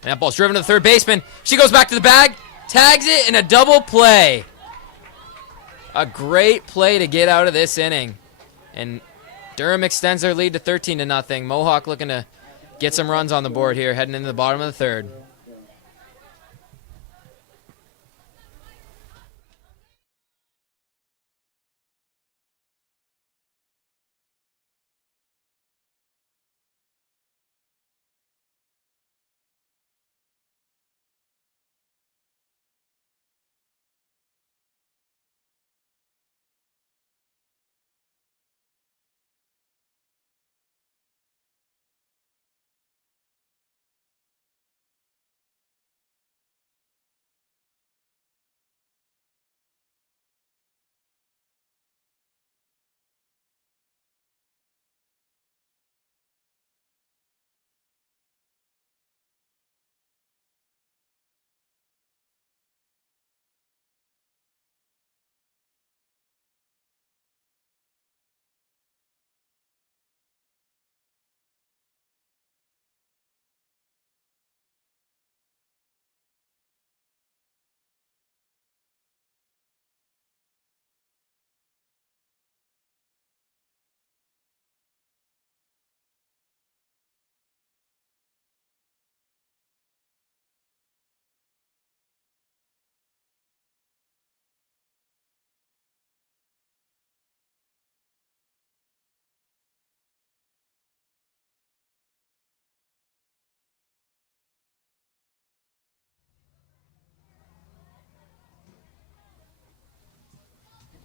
And that ball's driven to the third baseman. She goes back to the bag, tags it, in a double play. A great play to get out of this inning. And Durham extends their lead to 13-0. Mohawk looking to get some runs on the board here, heading into the bottom of the third.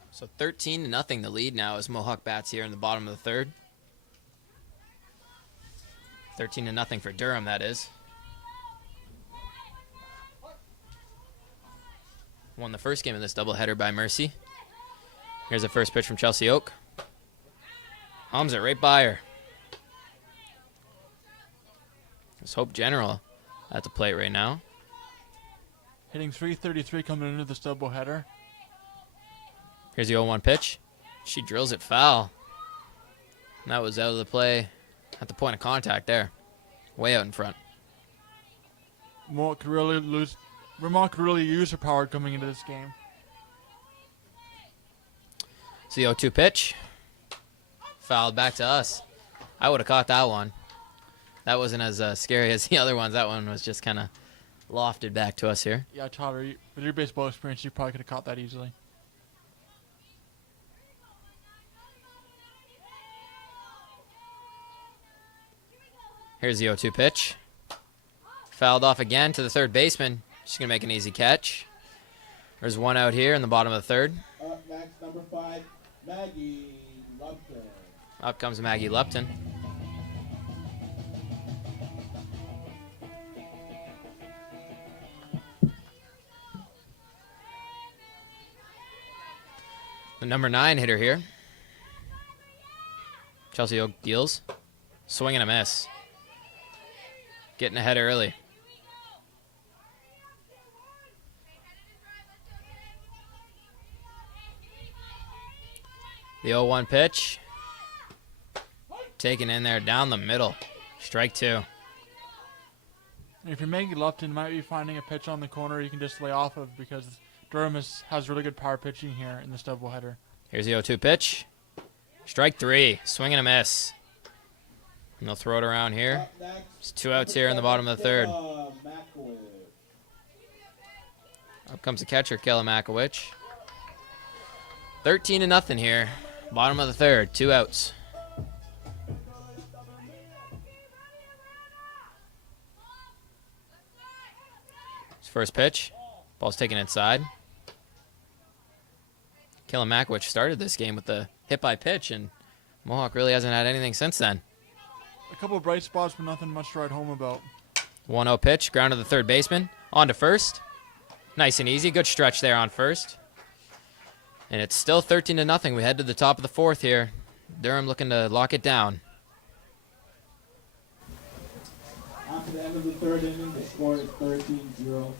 So 13-0 the lead now as Mohawk bats here in the bottom of the third. 13-0 for Durham, that is. Won the first game of this doubleheader by Mercy. Here's the first pitch from Chelsea Oak. Hums it right by her. It's Hope General at the plate right now. Hitting .333 coming into this doubleheader. Here's the 0-1 pitch. She drills it foul. And that was out of the play at the point of contact there. Way out in front. Vermont could really use her power coming into this game. It's the 0-2 pitch. Fouled back to us. I would have caught that one. That wasn't as scary as the other ones. That one was just kind of lofted back to us here. Yeah, Tyler, with your baseball experience, you probably could have caught that easily. Here's the 0-2 pitch. Fouled off again to the third baseman. She's going to make an easy catch. There's one out here in the bottom of the third. Up next, number 5, Maggie Lupton. Up comes Maggie Lupton. The number 9 hitter here. Chelsea Oak deals. Swing and a miss. Getting ahead early. The 0-1 pitch. Taken in there down the middle. Strike 2. If you're Maggie Lupton, you might be finding a pitch on the corner you can just lay off of because Durham has really good power pitching here in this doubleheader. Here's the 0-2 pitch. Strike 3. Swing and a miss. And they'll throw it around here. Up next, There's 2 outs here in the bottom of the 3rd. McElwitch. Up comes the catcher, Kella Makowicz. 13-0 here. Bottom of the 3rd. 2 outs. His first pitch. Ball's taken inside. Kella Makowicz started this game with the hit by pitch, and Mohawk really hasn't had anything since then. A couple of bright spots, but nothing much to write home about. 1-0 pitch. Ground to the third baseman. On to first. Nice and easy. Good stretch there on first. And it's still 13-0. We head to the top of the 4th here. Durham looking to lock it down. After the end of the 3rd inning, the score is 13-0 Durham.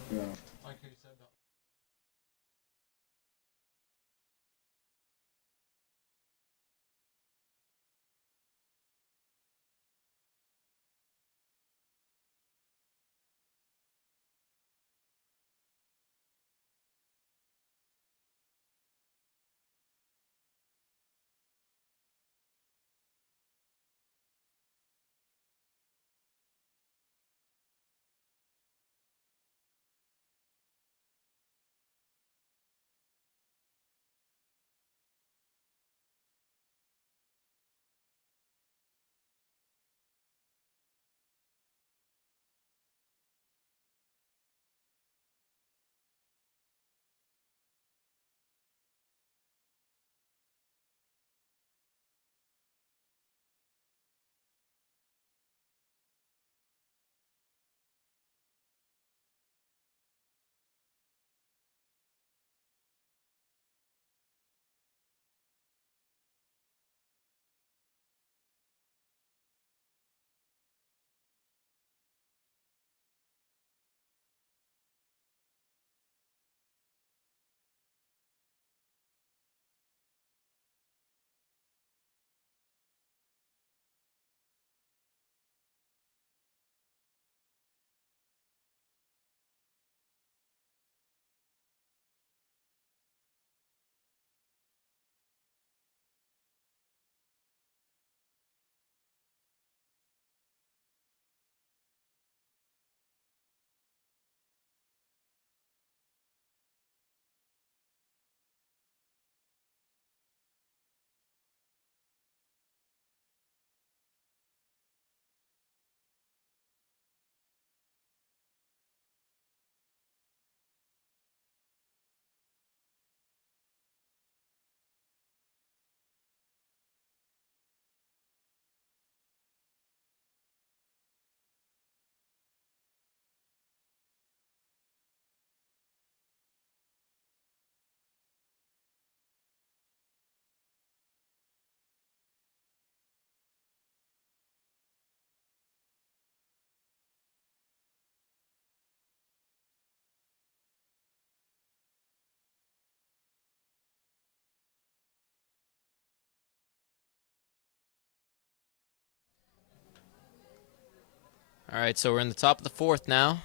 All right, so we're in the top of the 4th now.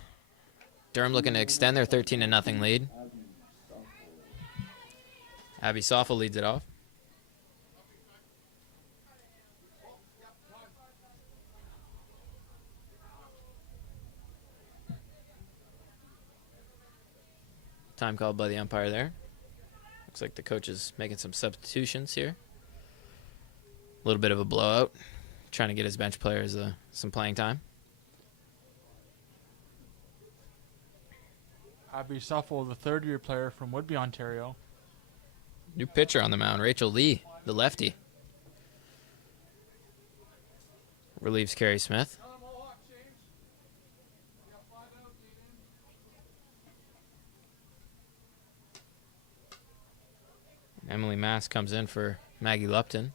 Durham looking to extend their 13-0 lead. Abby Soffel leads it off. Time called by the umpire there. Looks like the coach is making some substitutions here. A little bit of a blowout. Trying to get his bench players some playing time. Abby Suffel, the 3rd-year player from Whitby, Ontario. New pitcher on the mound, Rachel Lee, the lefty. Relieves Carrie Smith. Emily Mass comes in for Maggie Lupton.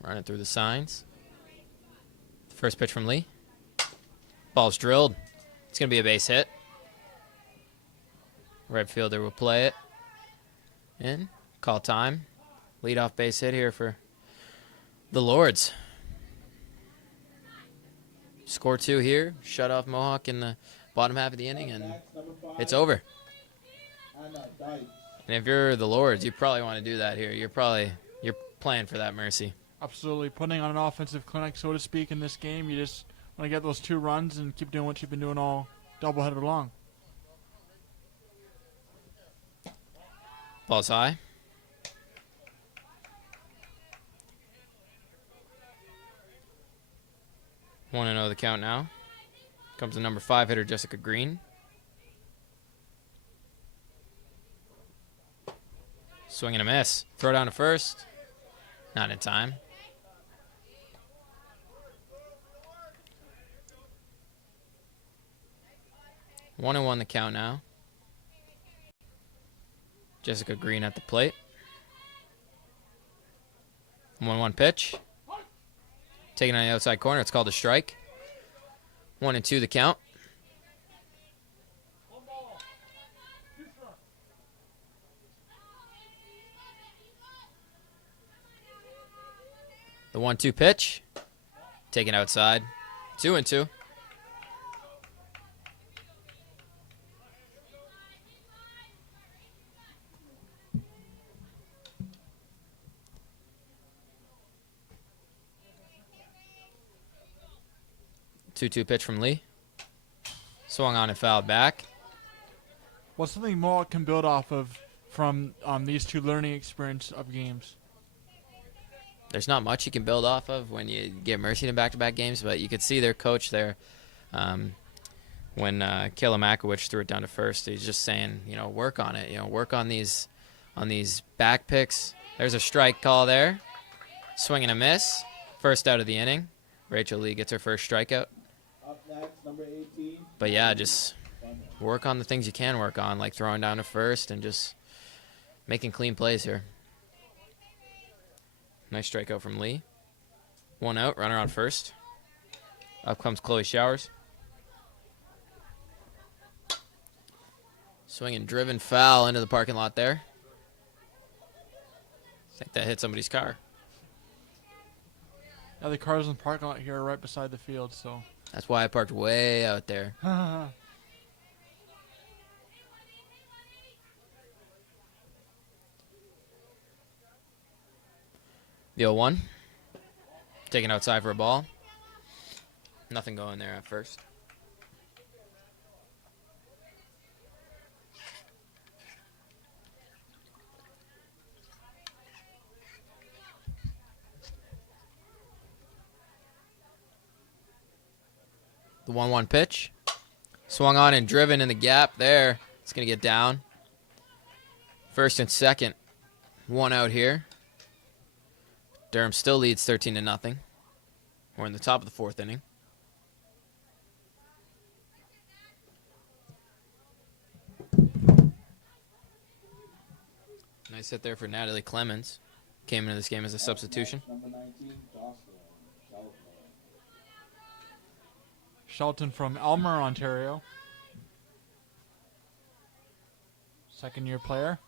Running through the signs. First pitch from Lee. Ball's drilled. It's going to be a base hit. Right fielder will play it. In. Call time. Leadoff base hit here for the Lords. Score 2 here. Shut off Mohawk in the bottom half of the inning, and Next, number 5, it's over. Anna Deitch. And if you're the Lords, you probably want to do that here. You're playing for that mercy. Absolutely. Putting on an offensive clinic, so to speak, in this game. You just want to get those 2 runs and keep doing what you've been doing all doubleheader long. Ball's high. 1-0 the count now. Comes the number 5 hitter, Jessica Green. Swing and a miss. Throw down to first. Not in time. One and 1 the count now. Jessica Green at the plate. 1-1 pitch. Taken on the outside corner. It's called a strike. 1-2 the count. The 1-2 pitch. Taken outside. 2-2. Two pitch from Lee. Swung on and fouled back. What's something Mohawk can build off of from these 2 learning experience of games? There's not much you can build off of when you get Mercy in back-to-back games, but you could see their coach there when Kayla Makowicz threw it down to first. He's just saying, work on it. Work on these back picks. There's a strike call there. Swing and a miss. First out of the inning. Rachel Lee gets her first strikeout. Up next, number 18. But yeah, just work on the things you can work on, like throwing down to first and just making clean plays here. Nice strikeout from Lee. 1 out, runner on first. Up comes Chloe Showers. Swinging driven foul into the parking lot there. I think that hit somebody's car. Yeah, the cars in the parking lot here are right beside the field, so. That's why I parked way out there. The 0-1. Taken outside for a ball. Nothing going there at first. The 1-1 pitch. Swung on and driven in the gap there. It's going to get down. First and second. 1 out here. Durham still leads 13-0. We're in the top of the 4th inning. Nice hit there for Natalie Clemens. Came into this game as a substitution. Number 19, Jocelyn Shelton. Shelton from Elmer, Ontario. Second-year player.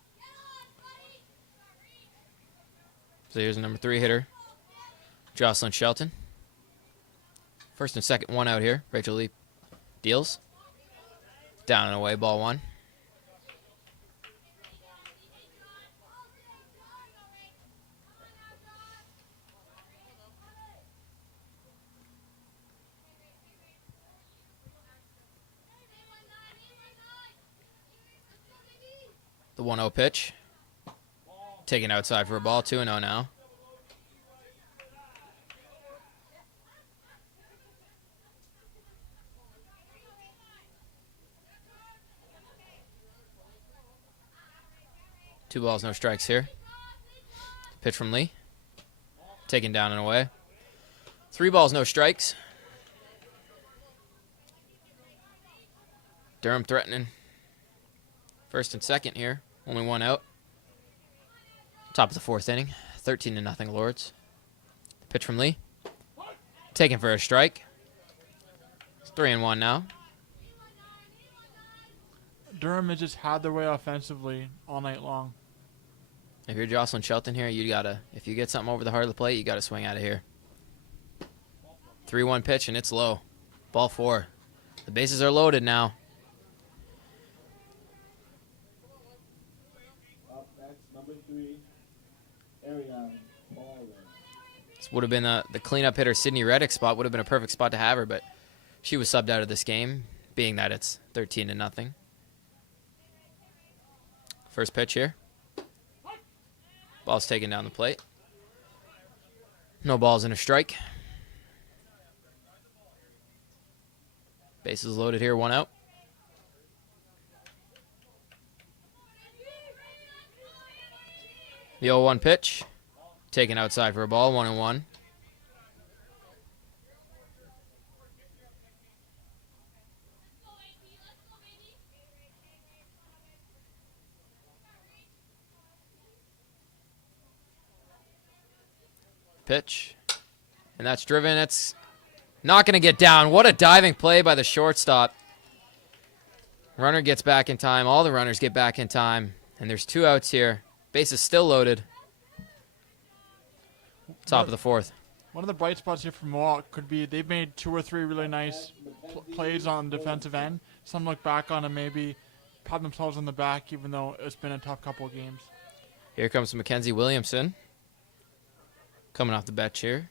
So here's the number 3 hitter, Jocelyn Shelton. First and second, 1 out here. Rachel Lee deals. Down and away, ball 1. The 1-0 pitch. Taken outside for a ball, 2-0 now. Two balls, no strikes here. Pitch from Lee. Taken down and away. 3 balls, no strikes. Durham threatening. First and second here. Only 1 out. Top of the 4th inning. 13-0 Lords. Pitch from Lee. Taken for a strike. It's 3-1 now. Durham has just had their way offensively all night long. If you're Jocelyn Shelton here, if you get something over the heart of the plate, you gotta swing out of here. 3-1 pitch and it's low. Ball 4. The bases are loaded now. Up next, number 3, Ariane Paulin. This would have been the cleanup hitter Sydney Reddick spot. Would have been a perfect spot to have her, but she was subbed out of this game, being that it's 13-0. First pitch here. Ball's taken down the plate. No balls and a strike. Bases loaded here, 1 out. The 0-1 pitch. Taken outside for a ball, 1-1. Pitch. And that's driven. It's not going to get down. What a diving play by the shortstop. Runner gets back in time. All the runners get back in time. And there's 2 outs here. Base is still loaded. Top of the 4th. One of the bright spots here for Mohawk could be they've made 2 or 3 really nice plays on the defensive end. Some look back on and maybe pat themselves on the back, even though it's been a tough couple of games. Here comes Mackenzie Williamson. Coming off the bench here.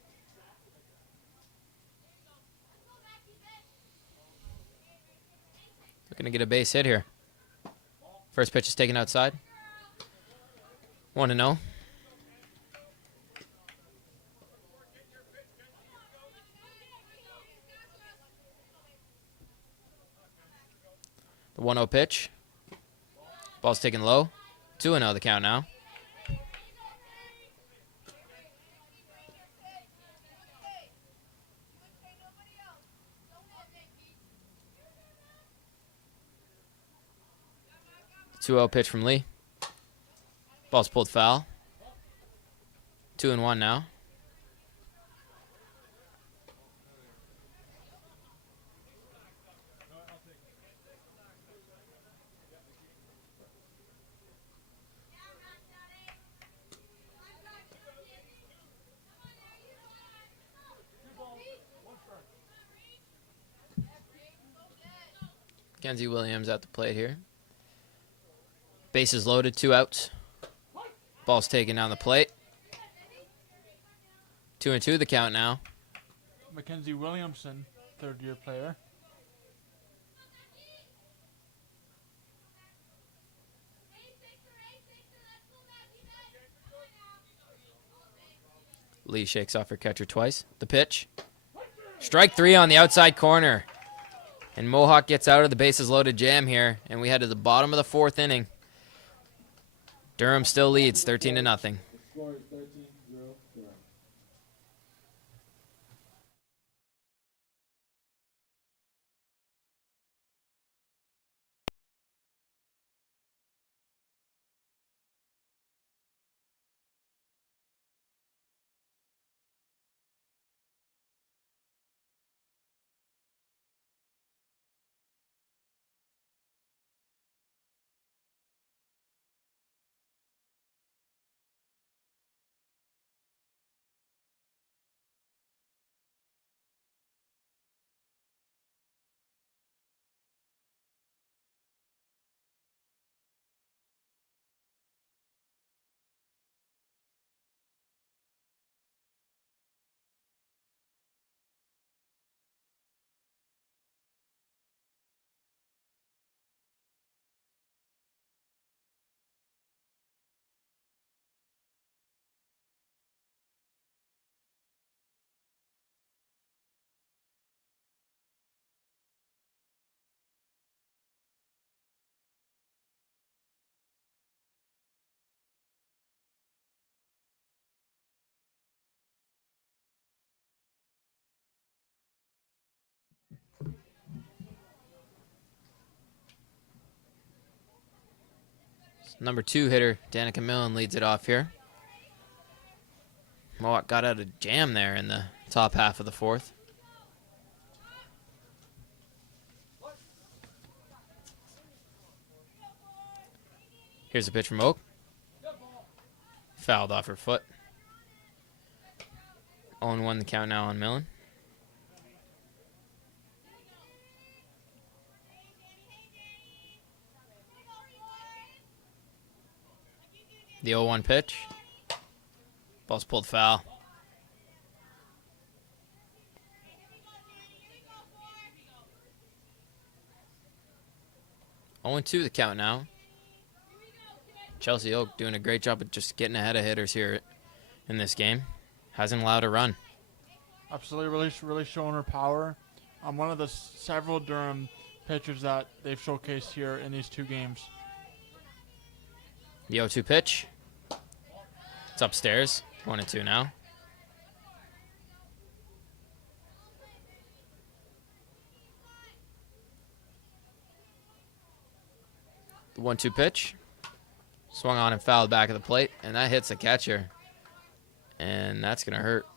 Looking to get a base hit here. First pitch is taken outside. 1-0. The 1-0 pitch. Ball's taken low. 2-0 the count now. The 2-0 pitch from Lee. Ball's pulled foul. 2-1 now. Kenzie Williams at the plate here. Bases loaded, 2 outs. Ball's taken down the plate. 2-2 the count now. Mackenzie Williamson, third-year player. Lee shakes off her catcher twice. The pitch. Strike 3 on the outside corner. And Mohawk gets out of the bases loaded jam here. And we head to the bottom of the 4th inning. Durham still leads 13-0. The score is 13-0 Durham. Number 2 hitter, Danica Millen, leads it off here. Mohawk got out of jam there in the top half of the 4th. Here's a pitch from Oak. Fouled off her foot. 0-1 the count now on Millen. The 0-1 pitch. Ball's pulled foul. 0-2 the count now. Chelsea Oak doing a great job of just getting ahead of hitters here in this game. Hasn't allowed a run. Absolutely, really showing her power. One of the several Durham pitchers that they've showcased here in these 2 games. The 0-2 pitch. It's upstairs. 1-2 now. The 1-2 pitch. Swung on and fouled back of the plate, and that hits the catcher. And that's going to hurt.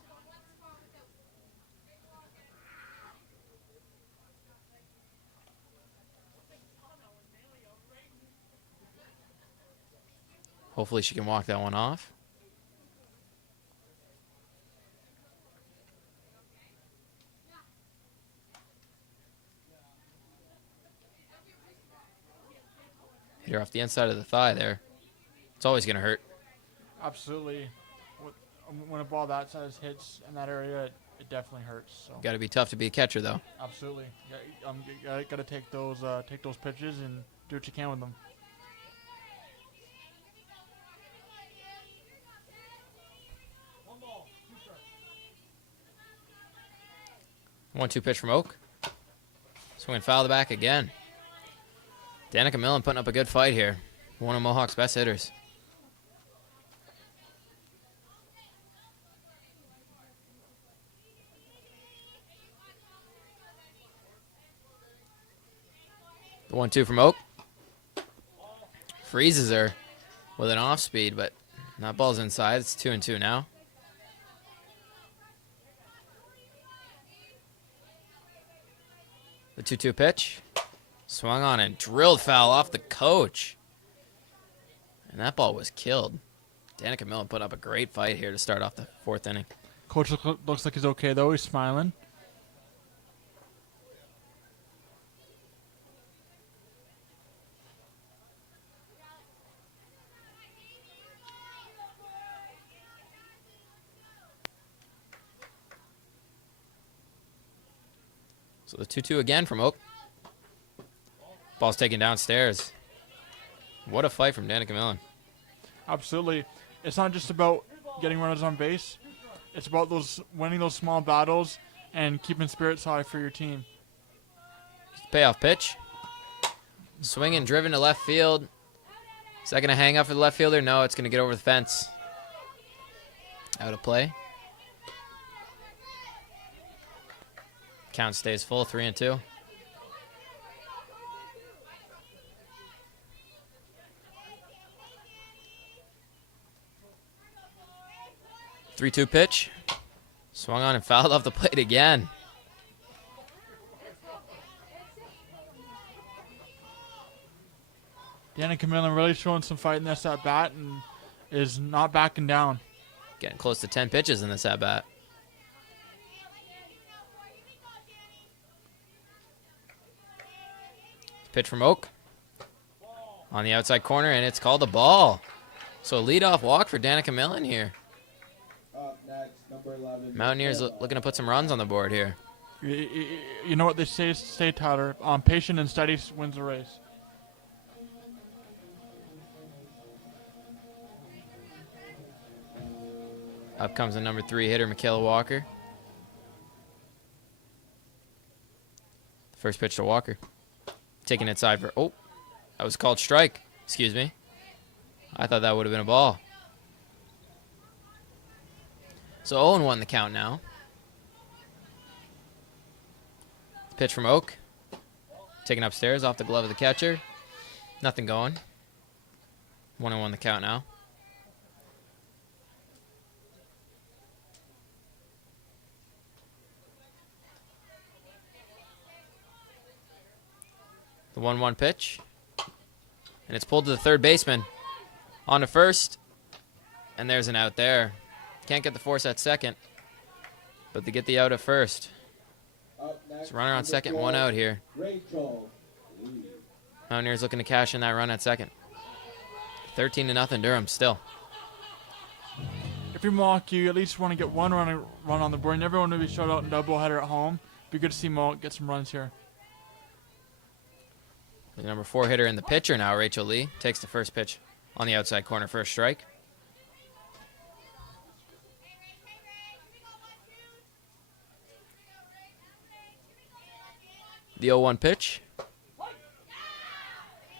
Hopefully she can walk that one off. Hit her off the inside of the thigh there. It's always going to hurt. Absolutely. When a ball that size hits in that area, it definitely hurts. So. Got to be tough to be a catcher, though. Absolutely. You got to take those pitches and do what you can with them. One-two pitch from Oak. Swing and foul the back again. Danica Millen putting up a good fight here. One of Mohawk's best hitters. The 1-2 from Oak. Freezes her with an off speed, but that ball's inside. It's 2-2 now. The 2-2 pitch. Swung on and drilled foul off the coach. And that ball was killed. Danica Millen put up a great fight here to start off the 4th inning. Coach looks like he's okay, though. He's smiling. So the 2-2 again from Oak. Ball's taken downstairs. What a fight from Danica Millen. Absolutely. It's not just about getting runners on base. It's about winning those small battles and keeping spirits high for your team. Payoff pitch. Swing and driven to left field. Is that going to hang up for the left fielder? No, it's going to get over the fence. Out of play. Count stays full, 3-2. Three-two pitch. Swung on and fouled off the plate again. Danica Millen really showing some fight in this at bat and is not backing down. Getting close to 10 pitches in this at bat. Pitch from Oak. On the outside corner, and it's called a ball. So a leadoff walk for Danica Millen here. Up next, number 11. Mountaineers looking to put some runs on the board here. You know what they say, Tyler? Patient and steady wins the race. Up comes the number 3 hitter, Michaela Walker. First pitch to Walker. Taking it side for... Oh, that was called strike. Excuse me. I thought that would have been a ball. So 0-1 the count now. Pitch from Oak. Taken upstairs off the glove of the catcher. Nothing going. 1-1 the count now. The 1-1 pitch. And it's pulled to the third baseman. On to first. And there's an out there. Can't get the force at second. But they get the out at first. Up next, So runner on number second, 12, 1 out here. Rachel Lee. Mountaineers looking to cash in that run at second. 13-0 Durham still. if you're Mohawk, you at least want to get one run on the board. You never want to be shut out in doubleheader at home. Be good to see Mohawk get some runs here. The number 4 hitter and the pitcher now, Rachel Lee, takes the first pitch on the outside corner for a strike. The 0-1 pitch.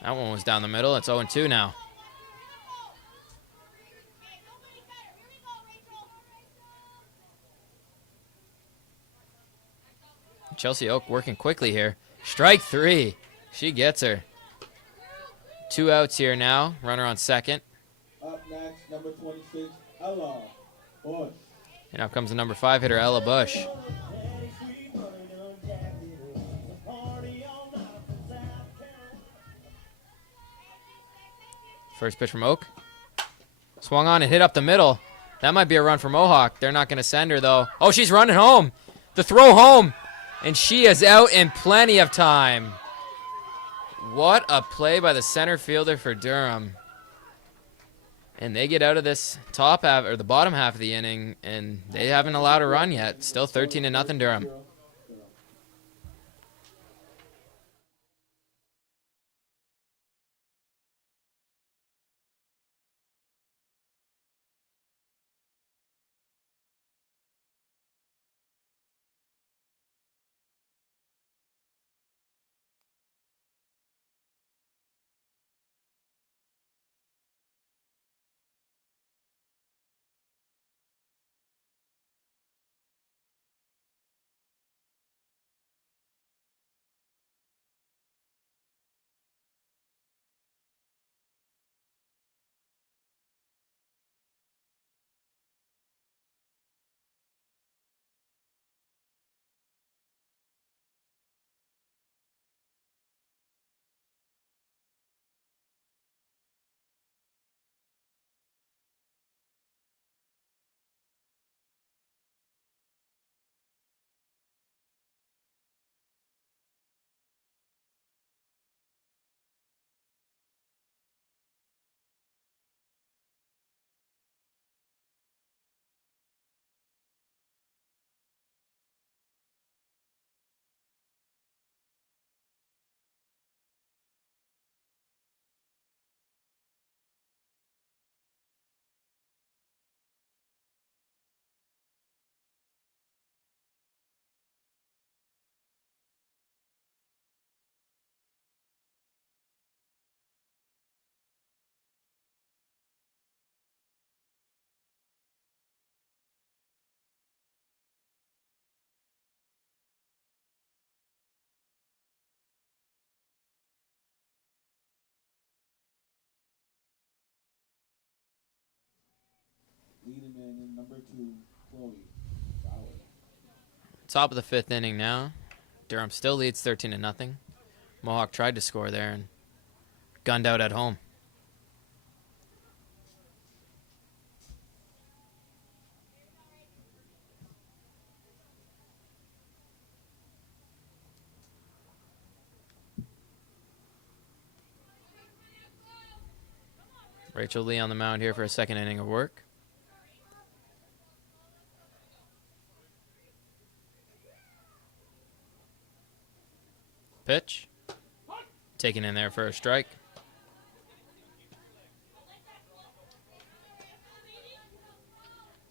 That one was down the middle. It's 0-2 now. Chelsea Oak working quickly here. Strike 3. She gets her. 2 outs here now. Runner on second. Up next, number 26, Ella Bush. And up comes the number 5 hitter, Ella Bush. First pitch from Oak. Swung on and hit up the middle. That might be a run for Mohawk. They're not going to send her, though. Oh, she's running home. The throw home. And she is out in plenty of time. What a play by the center fielder for Durham. And they get out of this top half, or the bottom half of the inning, and they haven't allowed a run yet. Still 13-0 Durham. Leading in number 2, Chloe Bauer. Top of the 5th inning now. Durham still leads 13-0. Mohawk tried to score there and gunned out at home. Rachel Lee on the mound here for a second inning of work. Pitch. Taken in there for a strike.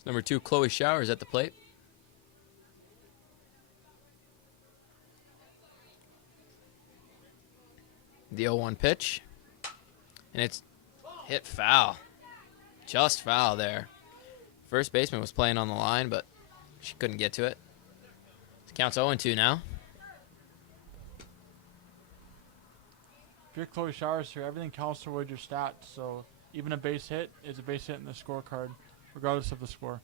Number 2, Chloe Showers at the plate. The 0-1 pitch. And it's hit foul. Just foul there. First baseman was playing on the line, but she couldn't get to it. It counts 0-2 now. If you're Chloe Showers here, everything counts towards your stats. So even a base hit is a base hit in the scorecard, regardless of the score.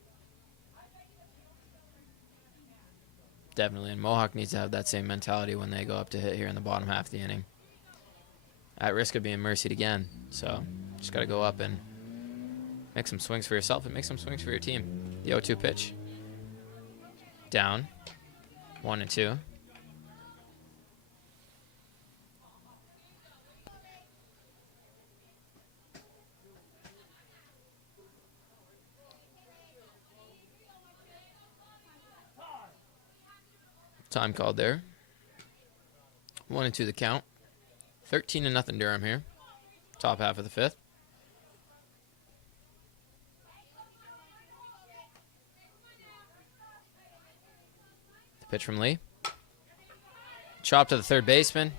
Definitely, and Mohawk needs to have that same mentality when they go up to hit here in the bottom half of the inning. At risk of being mercied again, so just got to go up and make some swings for yourself and make some swings for your team. The 0-2 pitch. Down. 1-2. Time called there. 1-2 the count. 13-0 Durham here. Top half of the fifth. The pitch from Lee. Chop to the third baseman.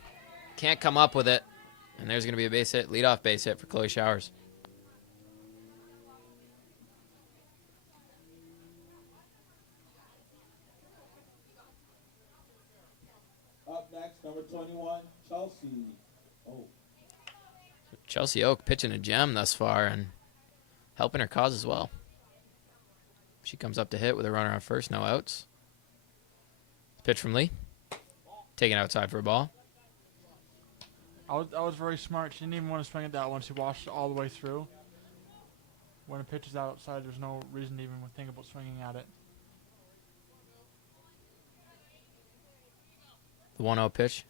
Can't come up with it. And there's going to be a base hit, leadoff base hit for Chloe Showers. Up next, number 21, Chelsea. Oh, Chelsea Oak pitching a gem thus far and helping her cause as well. She comes up to hit with a runner on first, no outs. Pitch from Lee. Taken outside for a ball. I was very smart. She didn't even want to swing at that one. She watched it all the way through. When a pitch is outside, there's no reason to even think about swinging at it. The 1-0 pitch.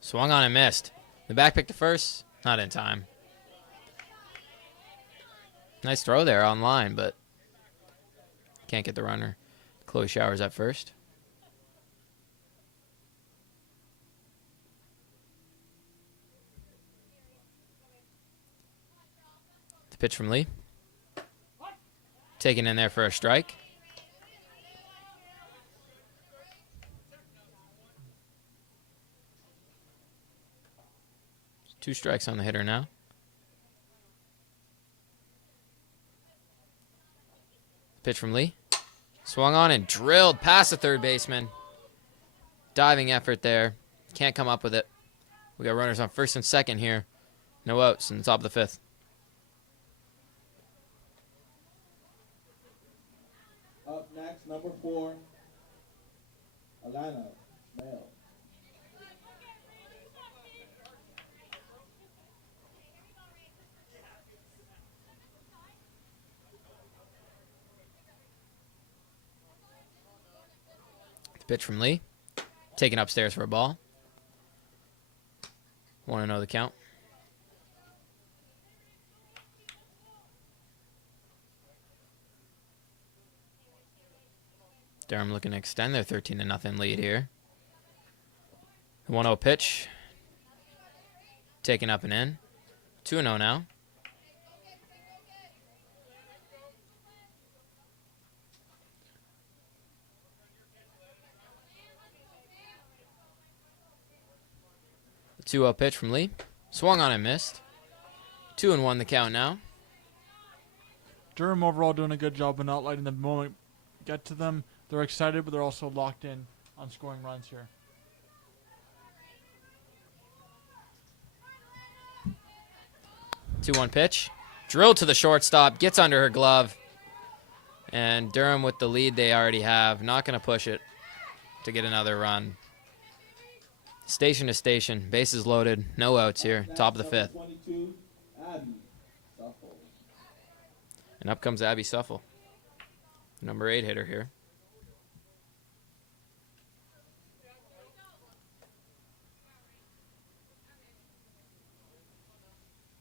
Swung on and missed. The back pick to first. Not in time. Nice throw there on line, but can't get the runner. Chloe Showers at first. The pitch from Lee. Taken in there for a strike. Two strikes on the hitter now. Pitch from Lee. Swung on and drilled past the third baseman. Diving effort there. Can't come up with it. We got runners on first and second here. No outs in the top of the fifth. up next, number 4, Alana Male. The pitch from Lee. Taken upstairs for a ball. 1-0 the count. Durham looking to extend their 13-0 lead here. The 1-0 pitch. Taken up and in. 2-0 now. The 2-0 pitch from Lee. Swung on and missed. 2-1 the count now. Durham overall doing a good job of not letting the moment get to them. They're excited, but they're also locked in on scoring runs here. Two-one pitch. Drilled to the shortstop. Gets under her glove. And Durham with the lead they already have. Not going to push it to get another run. Station to station. Bases loaded. No outs here. Top of the fifth. 22, Abby Suffle. And up comes Abby Suffle. Number 8 hitter here.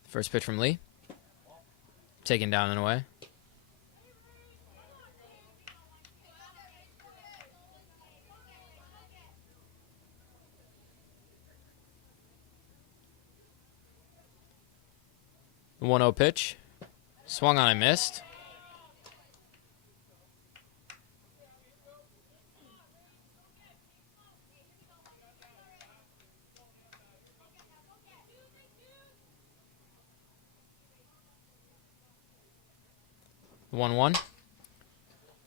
First pitch from Lee. Taken down and away. The 1-0 pitch. Swung on and missed. The 1-1.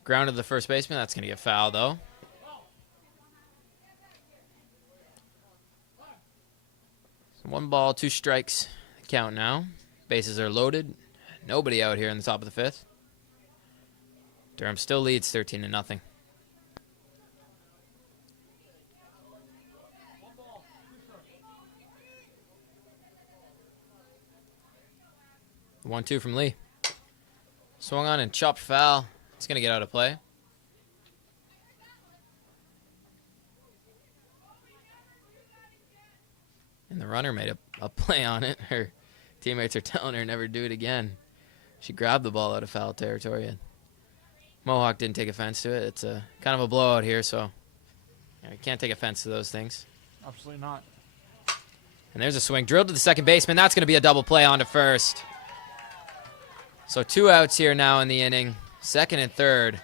Grounded to the first baseman. That's going to get foul, though. So 1 ball, 2 strikes. Count now. Bases are loaded. Nobody out here in the top of the fifth. Durham still leads 13-0. The 1-2 from Lee. Swung on and chopped foul. It's going to get out of play. And the runner made a play on it. Her teammates are telling her never do it again. She grabbed the ball out of foul territory. And Mohawk didn't take offense to it. It's a kind of a blowout here, so I can't take offense to those things. Absolutely not. And there's a swing drilled to the second baseman. That's going to be a double play on to first. So 2 outs here now in the inning. Second and third.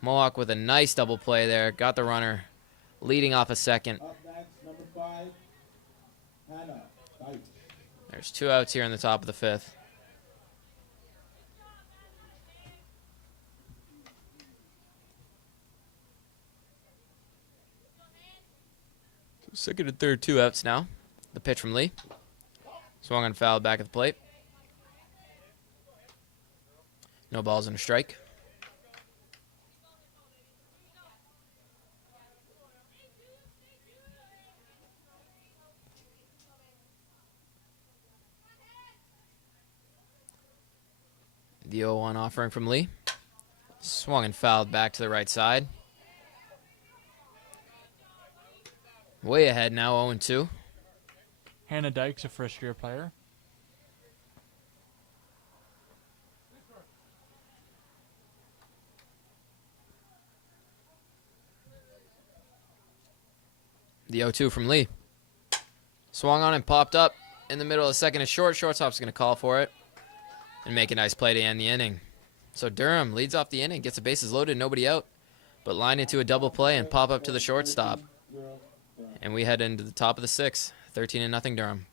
Mohawk with a nice double play there. Got the runner leading off a second. Up next, number 5, Hannah Deitch. There's 2 outs here in the top of the fifth. Second and third, 2 outs now. The pitch from Lee. Swung and fouled back at the plate. No balls and a strike. The 0-1 offering from Lee. Swung and fouled back to the right side. Way ahead now, 0-2. Hannah Dyke's a first-year player. The 0-2 from Lee. Swung on and popped up in the middle of the second is short. Shortstop's going to call for it and make a nice play to end the inning. So Durham leads off the inning, gets the bases loaded, nobody out, but line into a double play and pop up to the shortstop. And we head into the top of the 6th, 13-0 Durham.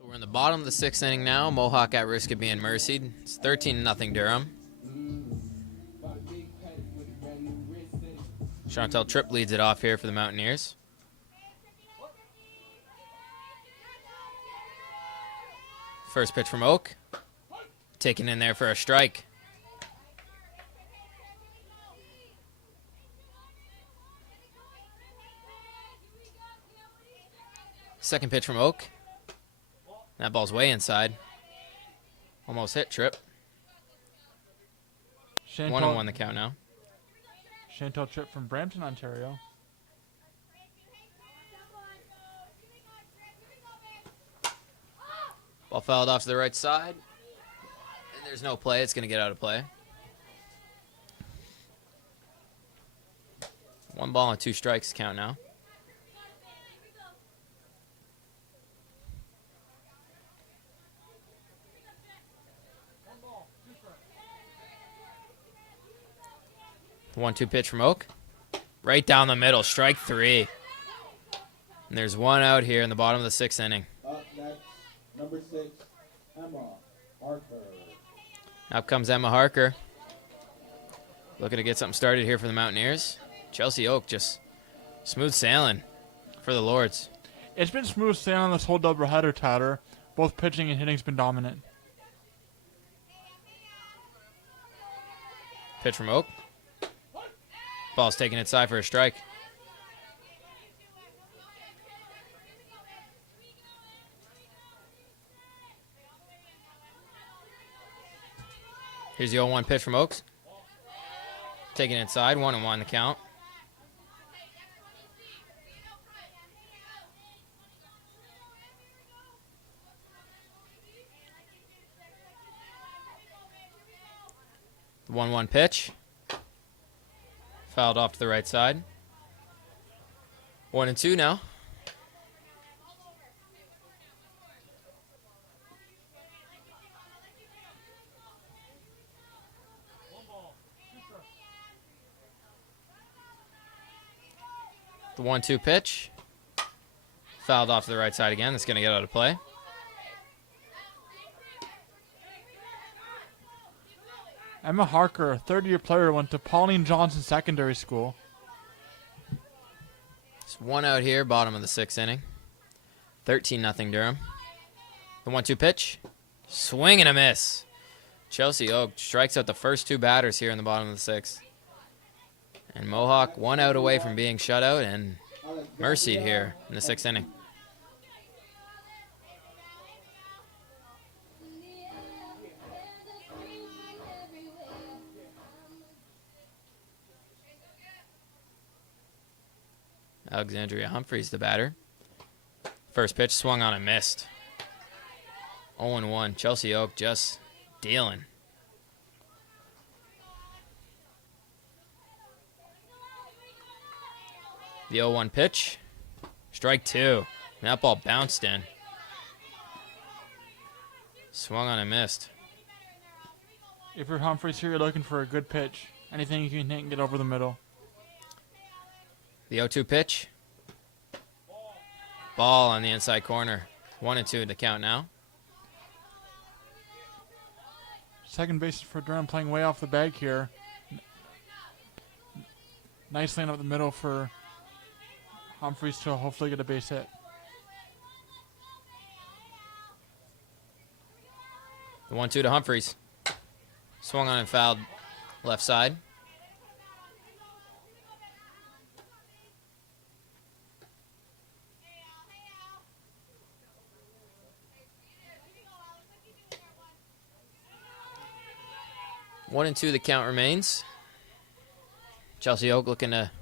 So we're in the bottom of the 6th inning now. Mohawk at risk of being mercied. It's 13-0 Durham. Chantel Tripp leads it off here for the Mountaineers. First pitch from Oak. Taken in there for a strike. Second pitch from Oak. That ball's way inside. Almost hit Tripp. 1-1 the count now. Chantal Tripp from Brampton, Ontario. Ball fouled off to the right side. And there's no play. It's going to get out of play. 1 ball and 2 strikes count now. The 1-2 pitch from Oak. Right down the middle. Strike 3. And there's 1 out here in the bottom of the 6th inning. Up next, number 6, Emma Harker. Up comes Emma Harker. Looking to get something started here for the Mountaineers. Chelsea Oak just smooth sailing for the Lords. It's been smooth sailing this whole doubleheader, Tyler. Both pitching and hitting's been dominant. Pitch from Oak. Ball's taken inside for a strike. Here's the 0-1 pitch from Oaks. Taking it inside, 1-1 the count. The 1-1 pitch. Fouled off to the right side. 1-2 now. The 1-2 pitch. Fouled off to the right side again. That's going to get out of play. Emma Harker, a third-year player, went to Pauline Johnson Secondary School. Just one out here, bottom of the 6th inning. 13-0 Durham. The 1-2 pitch. Swing and a miss. Chelsea Oak strikes out the first 2 batters here in the bottom of the 6th. And Mohawk 1 out away from being shut out and mercied here in the 6th inning. Alexandria Humphreys, the batter. First pitch swung on and missed. 0-1. Chelsea Oak just dealing. The 0-1 pitch. Strike 2. That ball bounced in. Swung on and missed. If you're Humphreys here, you're looking for a good pitch. Anything you can hit and get over the middle. The 0-2 pitch. Ball on the inside corner. 1-2 to count now. Second bases for Durham playing way off the bag here. Nice lane up the middle for Humphreys to hopefully get a base hit. The 1-2 to Humphreys. Swung on and fouled left side. One and 2 the count remains. Chelsea Oak looking to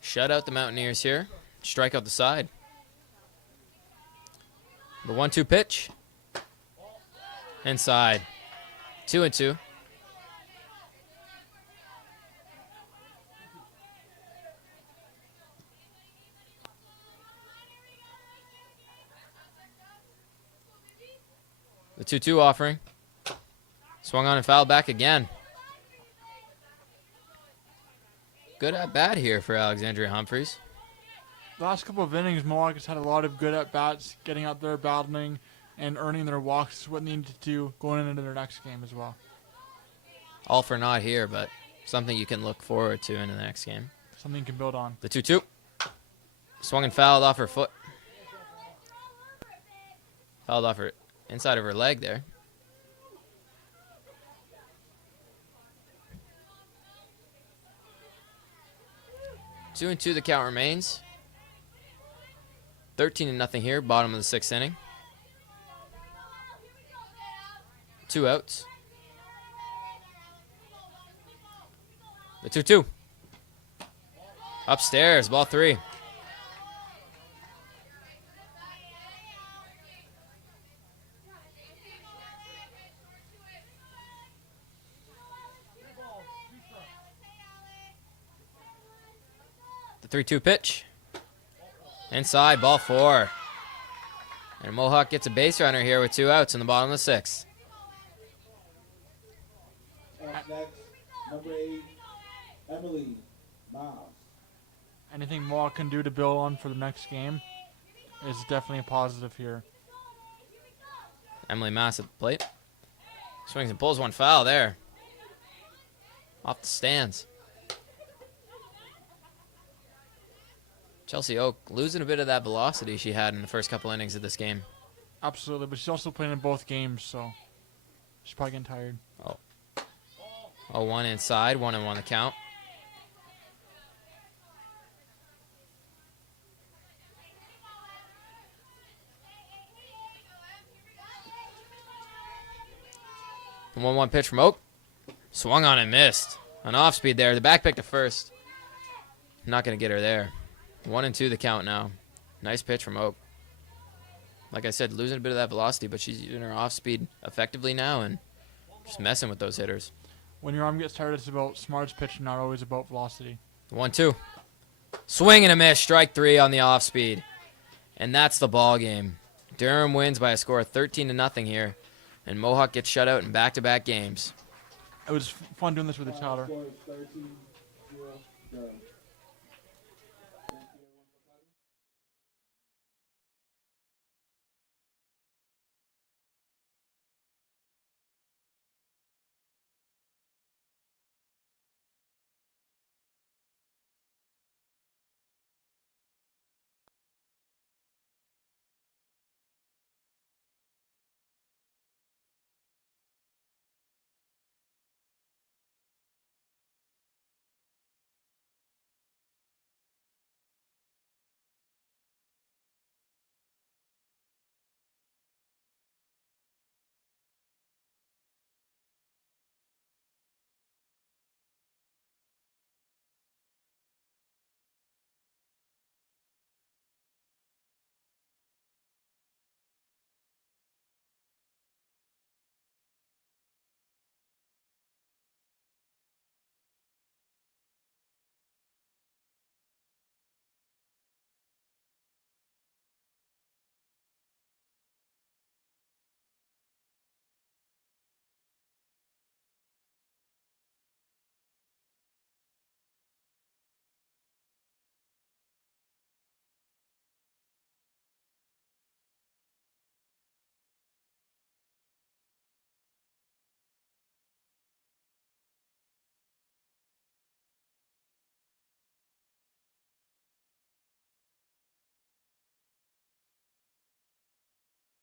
shut out the Mountaineers here. Strike out the side. The 1-2 pitch. Inside. 2-2. The 2-2 offering. Swung on and fouled back again. Good at bat here for Alexandria Humphreys. The last couple of innings, Mohawk has had a lot of good at bats, getting out there, battling, and earning their walks. Is what they need to do going into their next game as well. All for naught here, but something you can look forward to in the next game. Something you can build on. The 2-2. Swung and fouled off her foot. Fouled off her inside of her leg there. 2-2 the count remains. 13-0 here, bottom of the 6th inning. 2 outs. The 2-2. Upstairs, ball 3. The 3-2 pitch. Inside, ball 4. And Mohawk gets a base runner here with 2 outs in the bottom of the 6th. Up next, number 8, Emily Miles. Anything Mohawk can do to build on for the next game is definitely a positive here. Emily Mass at the plate. Swings and pulls one foul there. Off the stands. Chelsea Oak losing a bit of that velocity she had in the first couple innings of this game. Absolutely, but she's also playing in both games, so she's probably getting tired. 0-1 inside, 1-1 the count. The 1-1 pitch from Oak. Swung on and missed. An off speed there. The back pick to first. Not going to get her there. 1-2 the count now. Nice pitch from Oak. Like I said, losing a bit of that velocity, but she's using her off speed effectively now and just messing with those hitters. When your arm gets tired, it's about smarts pitching, not always about velocity. 1-2. Swing and a miss. Strike 3 on the off speed. And that's the ball game. Durham wins by a score of 13-0 here. And Mohawk gets shut out in back-to-back games. It was fun doing this with each other. Score is 13-0 Durham.